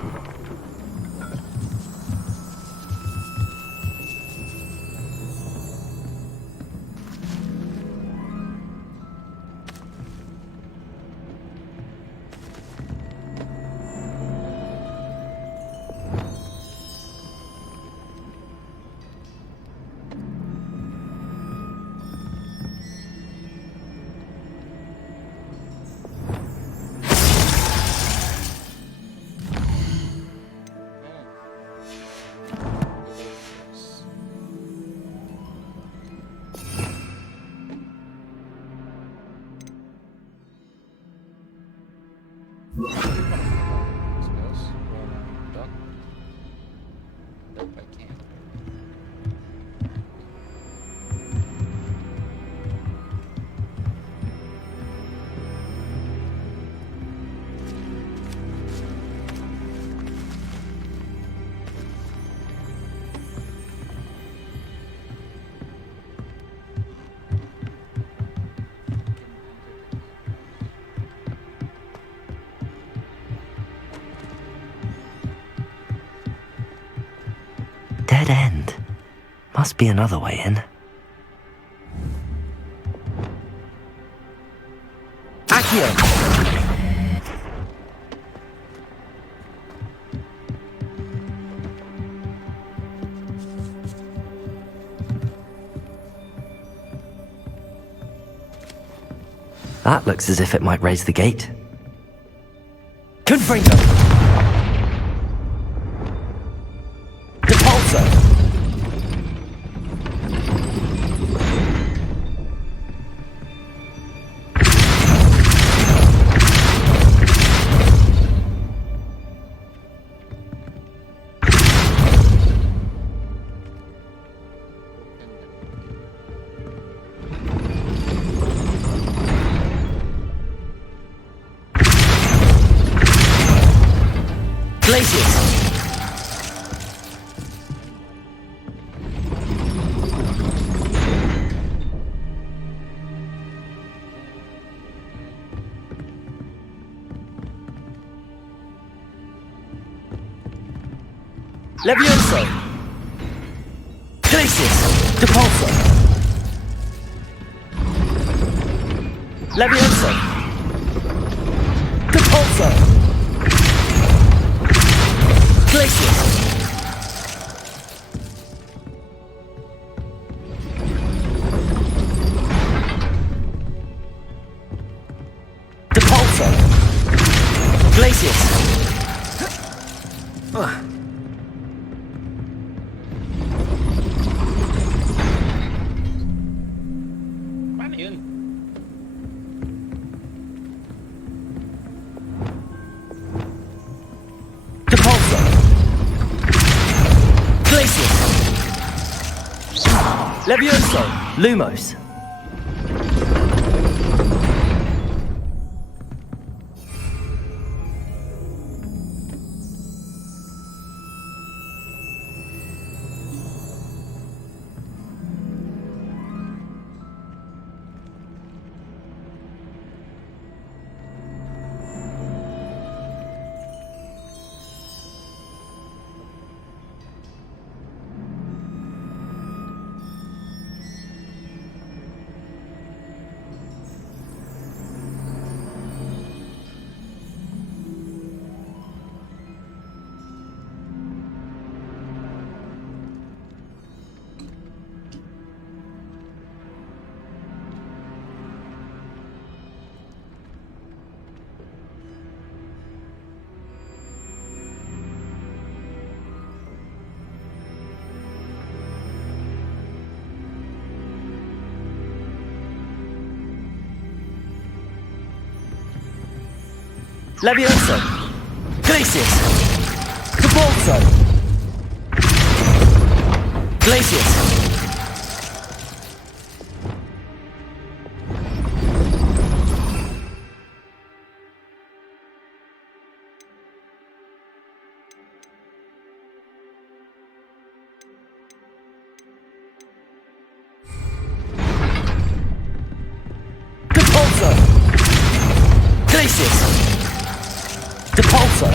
Dead end. Must be another way in. Accio! That looks as if it might raise the gate. Confringo! Depulso! Levioso! Glacius! Depulso! Levioso! Depulso! Glacius! Depulso! Glacius! Levioso! Lumos! Levioso! Glacius! Cabalzo! Glacius! Depulso! Glacius! Depulso!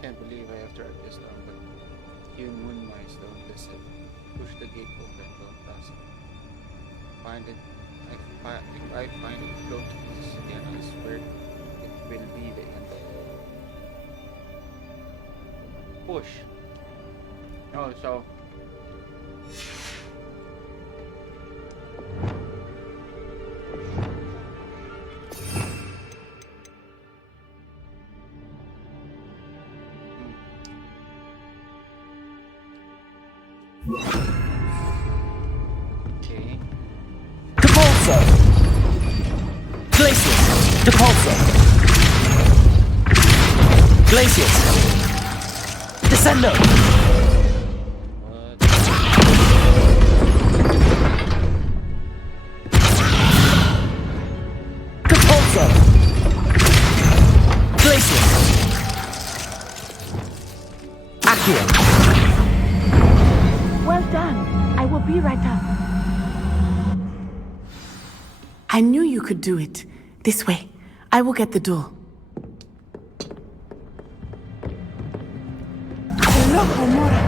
Can't believe I have tracked this down, but even moon mice don't listen. Push the gate open, don't pass it. If I find it float to pieces again, I swear it will be the end of it. Push. Oh, so okay. Depulso! Glacius! Depulso! Glacius! Descendo! Depulso! Glacius! Accio! Well done. I will be right up. I knew you could do it. This way. I will get the door. Hello, Homura.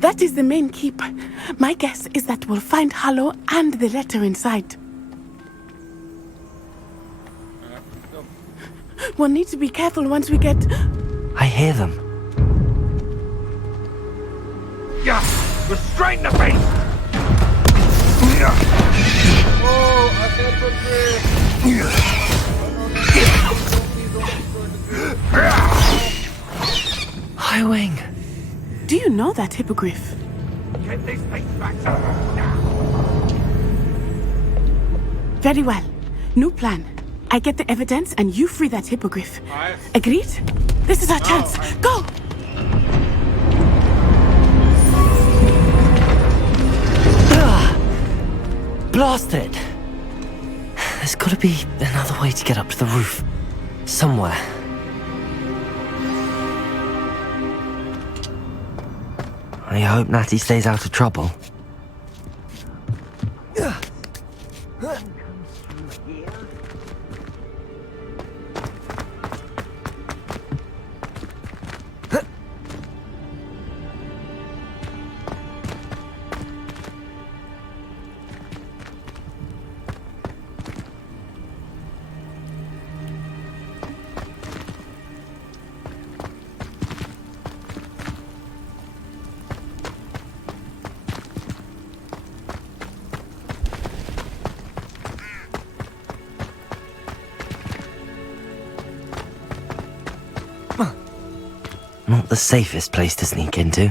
That is the main keep. My guess is that we'll find Hallow and the letter inside. We'll need to be careful once we get... I hear them. Yeah! Restrain the beast! Oh, I said Highwing! Do you know that hippogriff? Get this thing back now! Very well. New plan. I get the evidence and you free that hippogriff. Nice. Agreed? This is our chance. Go! Blasted! There's gotta be another way to get up to the roof. Somewhere. I hope Natty stays out of trouble. Not the safest place to sneak into.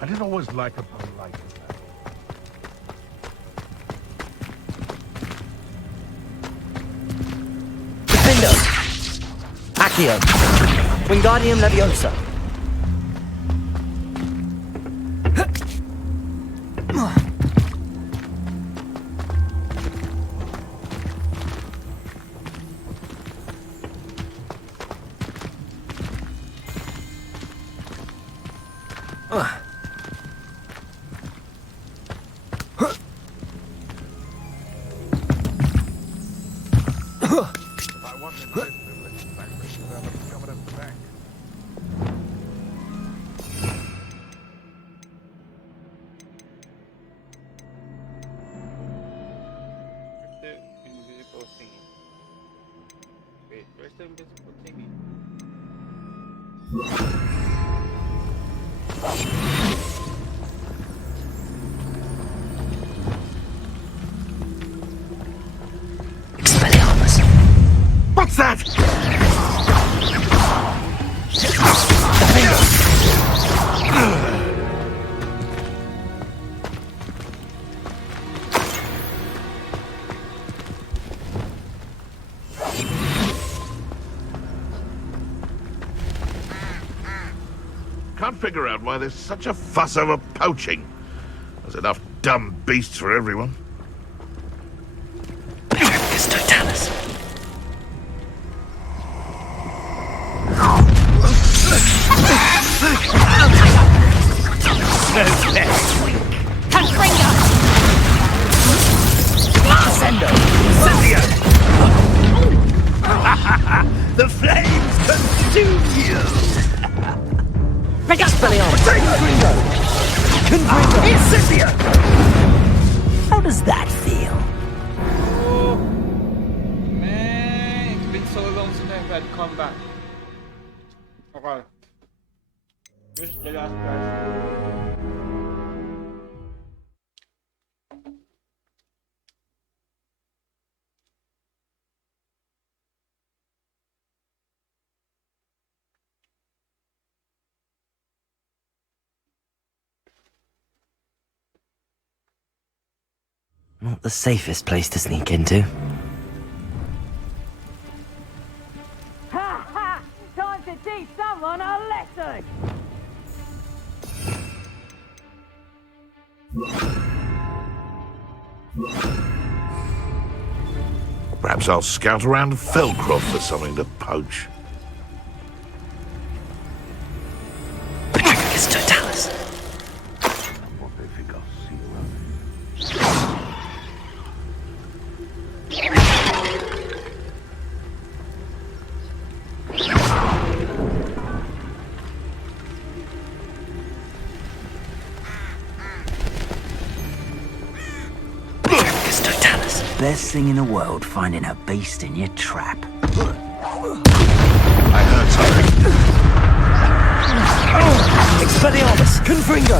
I didn't always like a boy like that. Defendo! Accio! Wingardium Leviosa! If I wasn't this privileged, I would have discovered it back. Where's the invisible thingy? Wait, where's the invisible thingy? that? Can't figure out why there's such a fuss over poaching. There's enough dumb beasts for everyone. Totalis. Confringo! Sendo! Cynthia! The flames consume you! Confringo! Cynthia! How does that feel? Oh, man, it's been so long since I've had combat. Okay. This is the last guy. Not the safest place to sneak into. Ha ha! Time to teach someone a lesson! Perhaps I'll scout around Felcroft for something to poach. Totalis. Best thing in the world, finding a beast in your trap. I heard something. Expelliarmus! Confringo!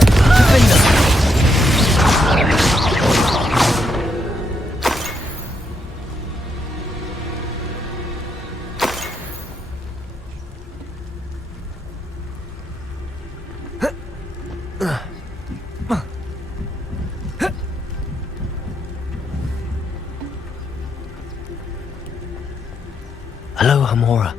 Hello, Hamora.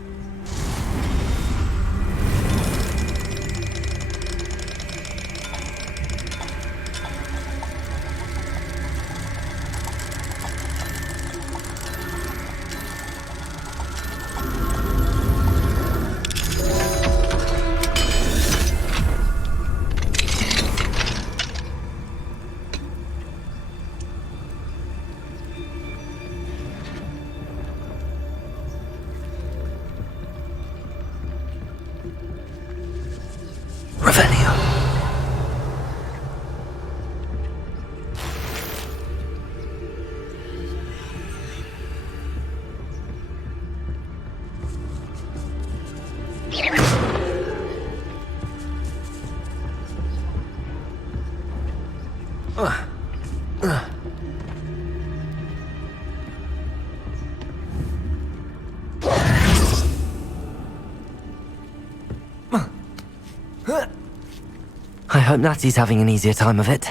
I hope Natty's having an easier time of it.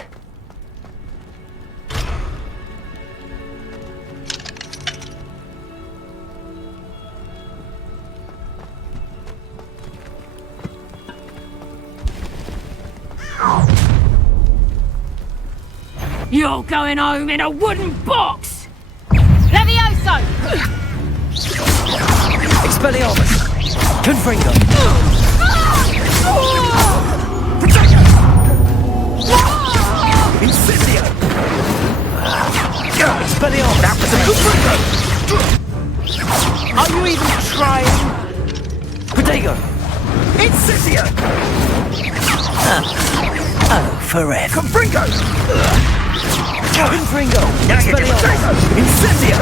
You're going home in a wooden box! Levioso! Expelliarmus! Confringo! Incendio! Expelliarmus! That was a Confringo! Are you even trying? Protego! Incendio! Oh, forever. Confringo! Confringo! Now you can Expelliarmus! Incendio!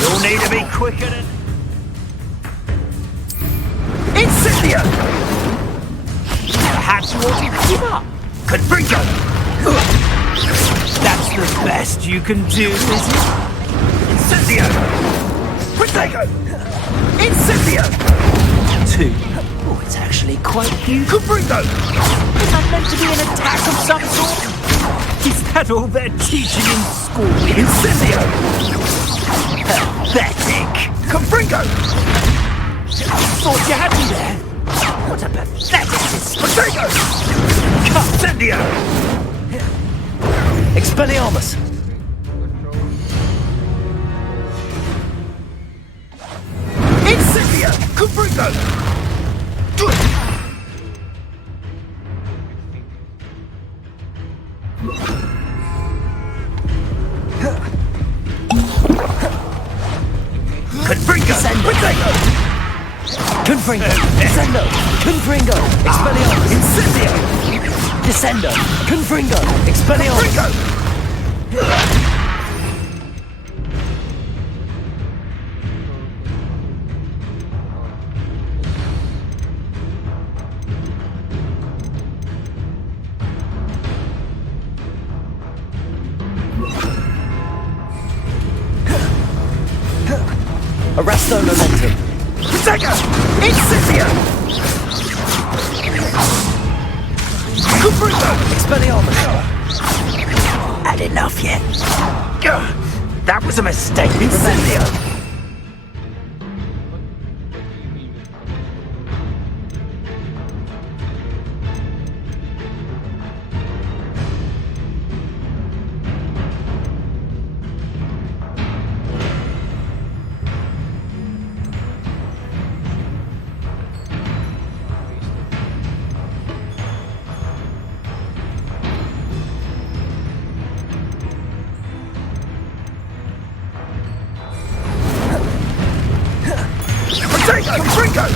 You'll need to be quicker than... Incendio! Perhaps you want to give up. Confringo! That's the best you can do, is it? Incendio! Protego! Incendio! 2. Oh, it's actually quite cute. Confringo! Is that meant to be an attack of some sort? Is that all they're teaching in school? Incendio! Pathetic! Confringo! Thought you had me there. What a pathetic Protego! Incendio! Expelliarmus! Incendio! Confringo! Confringo! Protego! Confringo! Descendo! Confringo! Expelliarmus! Incendio! Descendo! Confringo! Expelliarmus! Arresto momentum! Protego! Incendio! Confringo! Expelliarmus! Had enough yet? That was a mistake. Incendio! Confringo!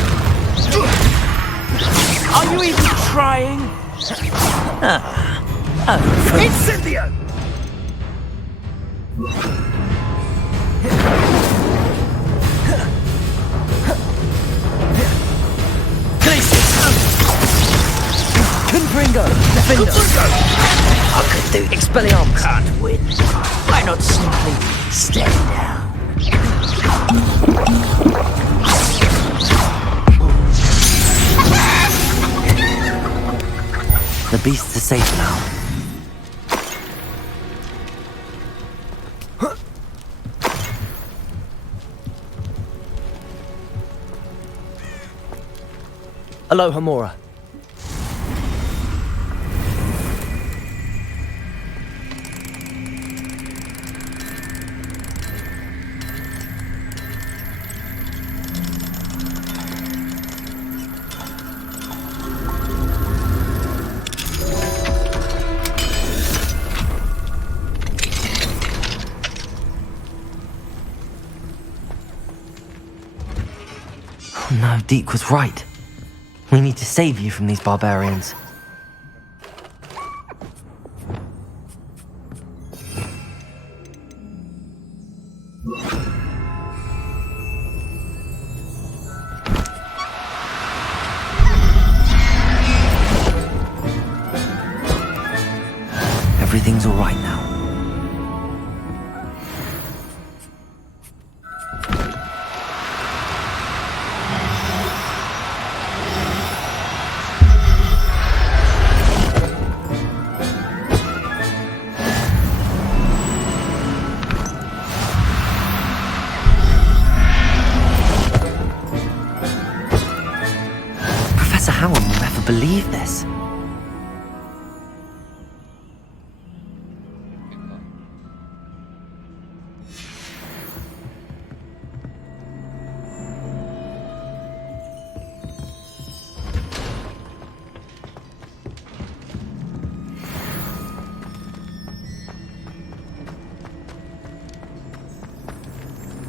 Are you even trying? Incendio! Confringo! Defender! I could do Expelliarmus! Can't win. Why not simply stand down? The beasts are safe now. Aloha, Mora. No, Deke was right. We need to save you from these barbarians. Everything's all right now. How will you ever believe this?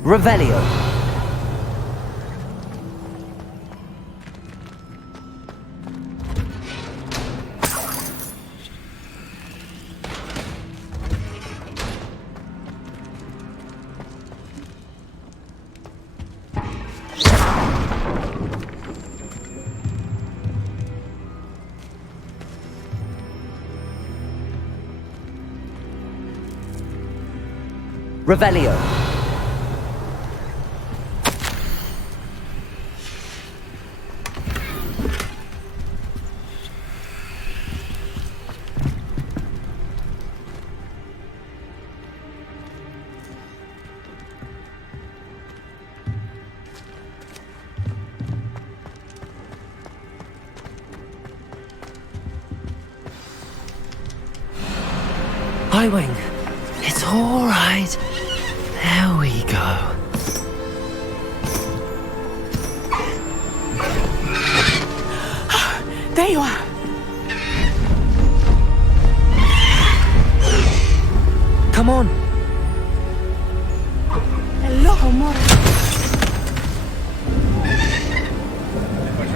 Revelio. Revelio. Highwing, it's all right. There we go. There you are. Come on. Hello, amore.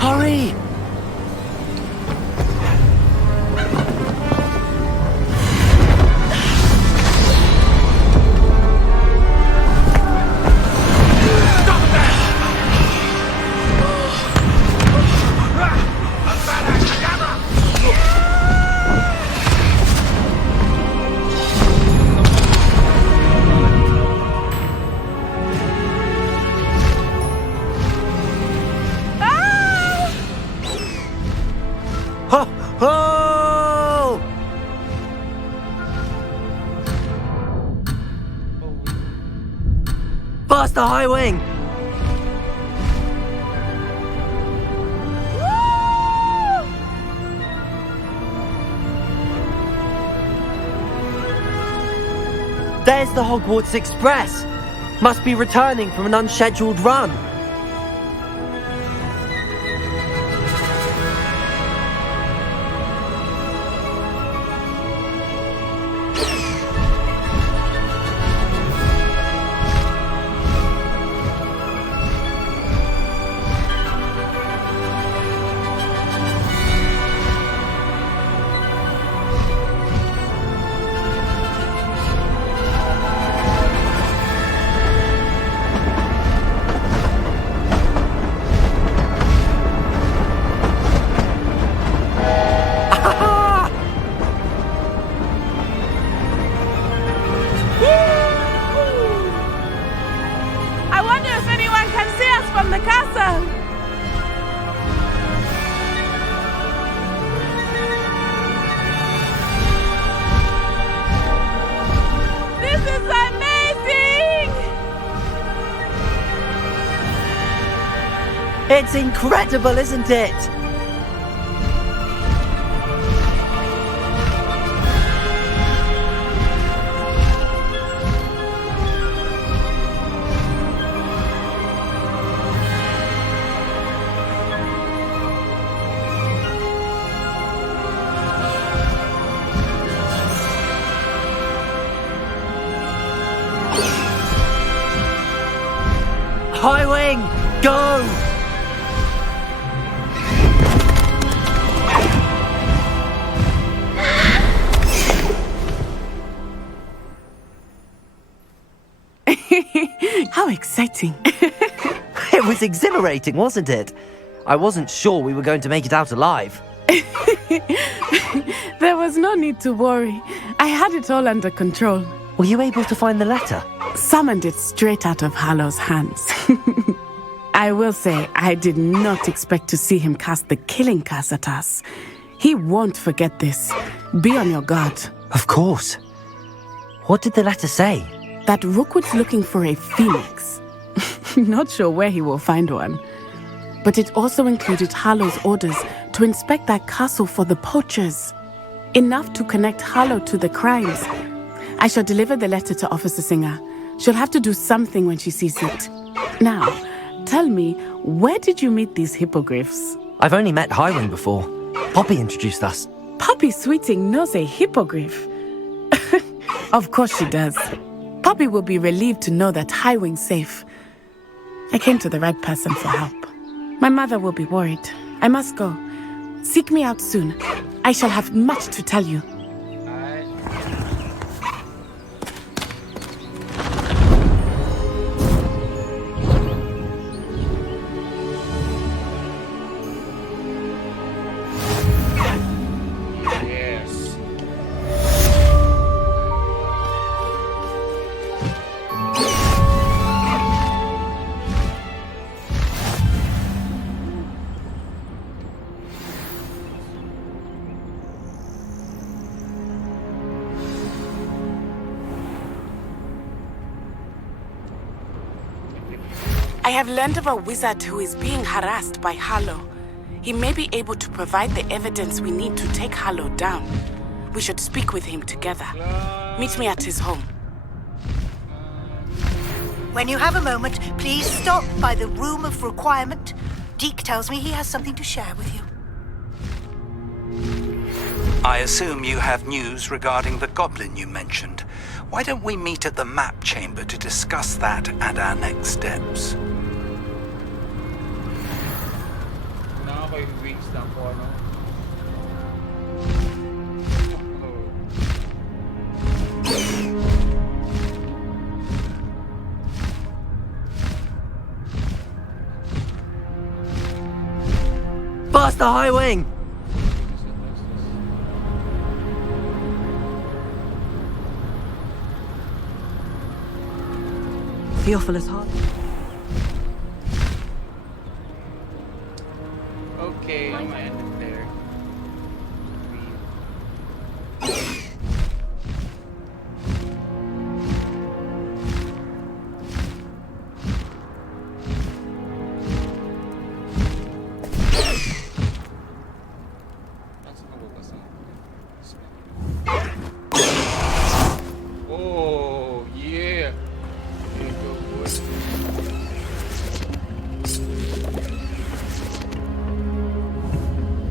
Hurry! Ho! Ho! Faster, Highwing! There's the Hogwarts Express! Must be returning from an unscheduled run. I wonder if anyone can see us from the castle. This is amazing! It's incredible, isn't it? Highwing, go! How exciting. It was exhilarating, wasn't it? I wasn't sure we were going to make it out alive. There was no need to worry. I had it all under control. Were you able to find the letter? Summoned it straight out of Hallow's hands. I will say, I did not expect to see him cast the killing curse at us. He won't forget this. Be on your guard. Of course. What did the letter say? That Rookwood's looking for a phoenix. Not sure where he will find one. But it also included Hallow's orders to inspect that castle for the poachers. Enough to connect Hallow to the crimes. I shall deliver the letter to Officer Singer. She'll have to do something when she sees it. Now, tell me, where did you meet these hippogriffs? I've only met Highwing before. Poppy introduced us. Poppy Sweeting knows a hippogriff. Of course she does. Poppy will be relieved to know that Highwing's safe. I came to the right person for help. My mother will be worried. I must go. Seek me out soon. I shall have much to tell you. Yes. I have learned of a wizard who is being harassed by Hallow. He may be able to provide the evidence we need to take Hallow down. We should speak with him together. Meet me at his home. When you have a moment, please stop by the Room of Requirement. Deke tells me he has something to share with you. I assume you have news regarding the goblin you mentioned. Why don't we meet at the map chamber to discuss that and our next steps? Now by weeks lang po, ano? Blast the high wing! Theophilus Hart. Okay, I'm gonna end it there. Oh, yeah. There you go, boys.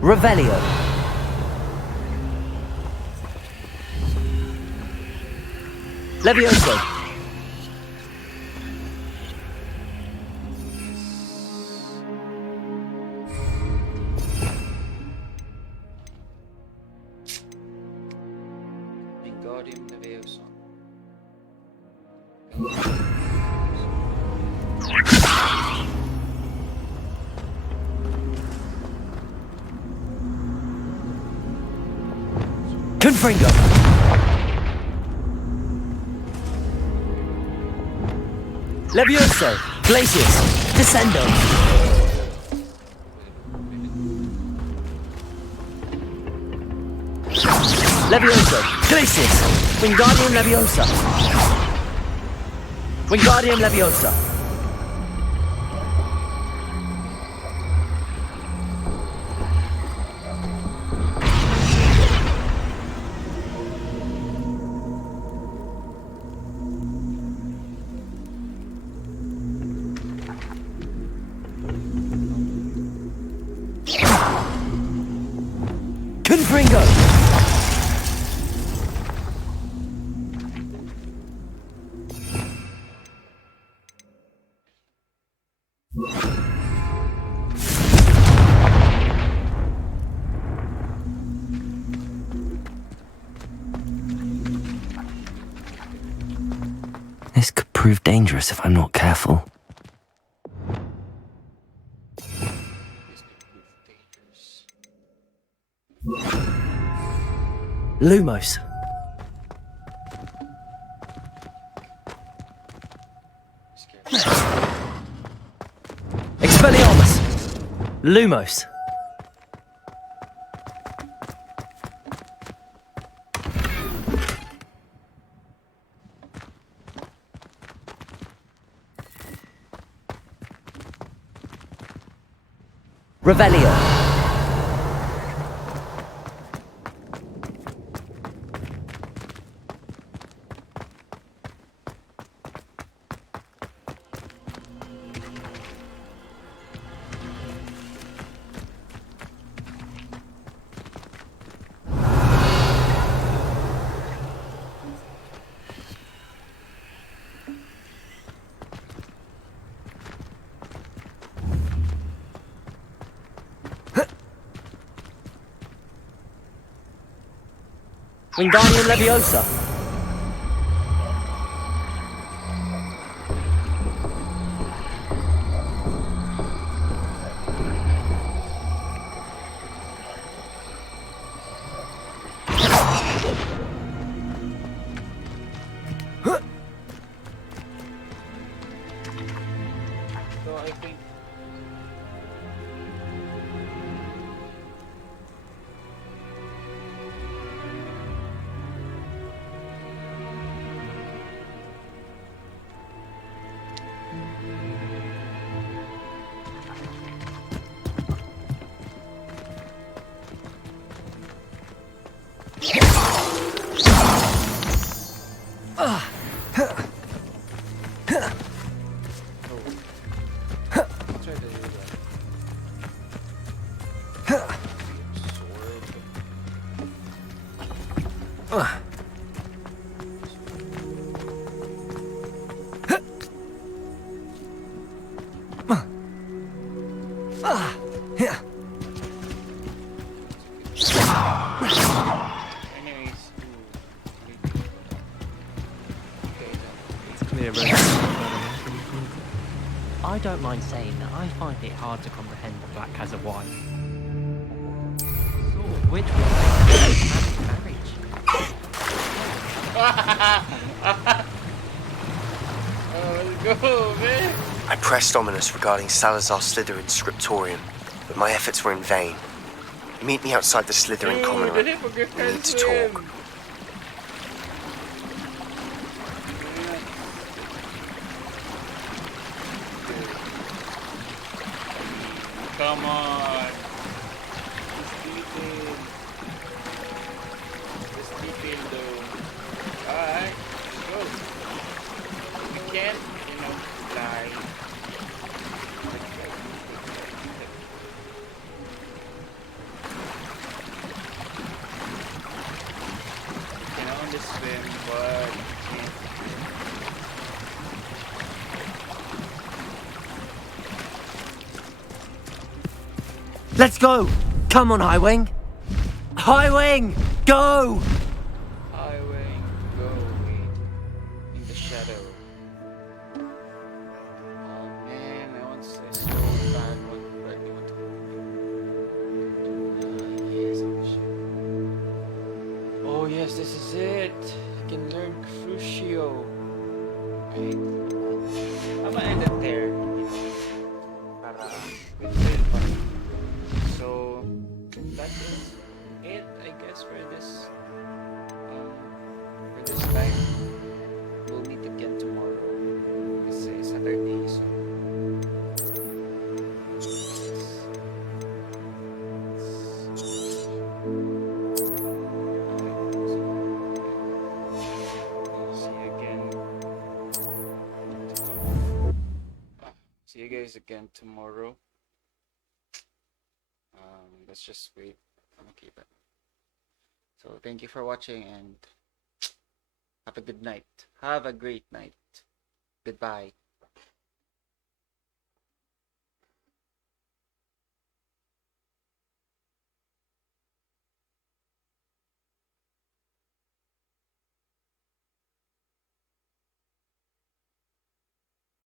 Revelio. Levioso. Wingardium Leviosa. Confringo. Levioso. Glacius. Descendo. Levioso. Glacius. Wingardium Leviosa. Wingardium Leviosa. Confringo. This could prove dangerous if I'm not careful. Lumos. Expelliarmus. Lumos. Revelio. Wingardium Leviosa. So I think don't mind saying that I find it hard to comprehend that Black has a wife. So, which will make marriage. Let's go, man. I pressed Ominous regarding Salazar Slytherin's scriptorium, but my efforts were in vain. Meet me outside the Slytherin common room. We need to talk. Come on. Just detail though. Alright, let's go. We can't, lie. You can only swim, but you can't. Let's go! Come on, Highwing! Highwing! Go! Highwing, go in the shadow. Oh man, I want to slow back where do you want to go? Yes, on the shadow. Oh yes, this is it. I can learn Crucio. Right. I'm gonna end it there. Para with so that is it, I guess, for this time. We'll meet again tomorrow. It's Saturday, so see you guys again tomorrow. Let's just wait. I'm gonna keep it. So thank you for watching and have a good night. Have a great night. Goodbye.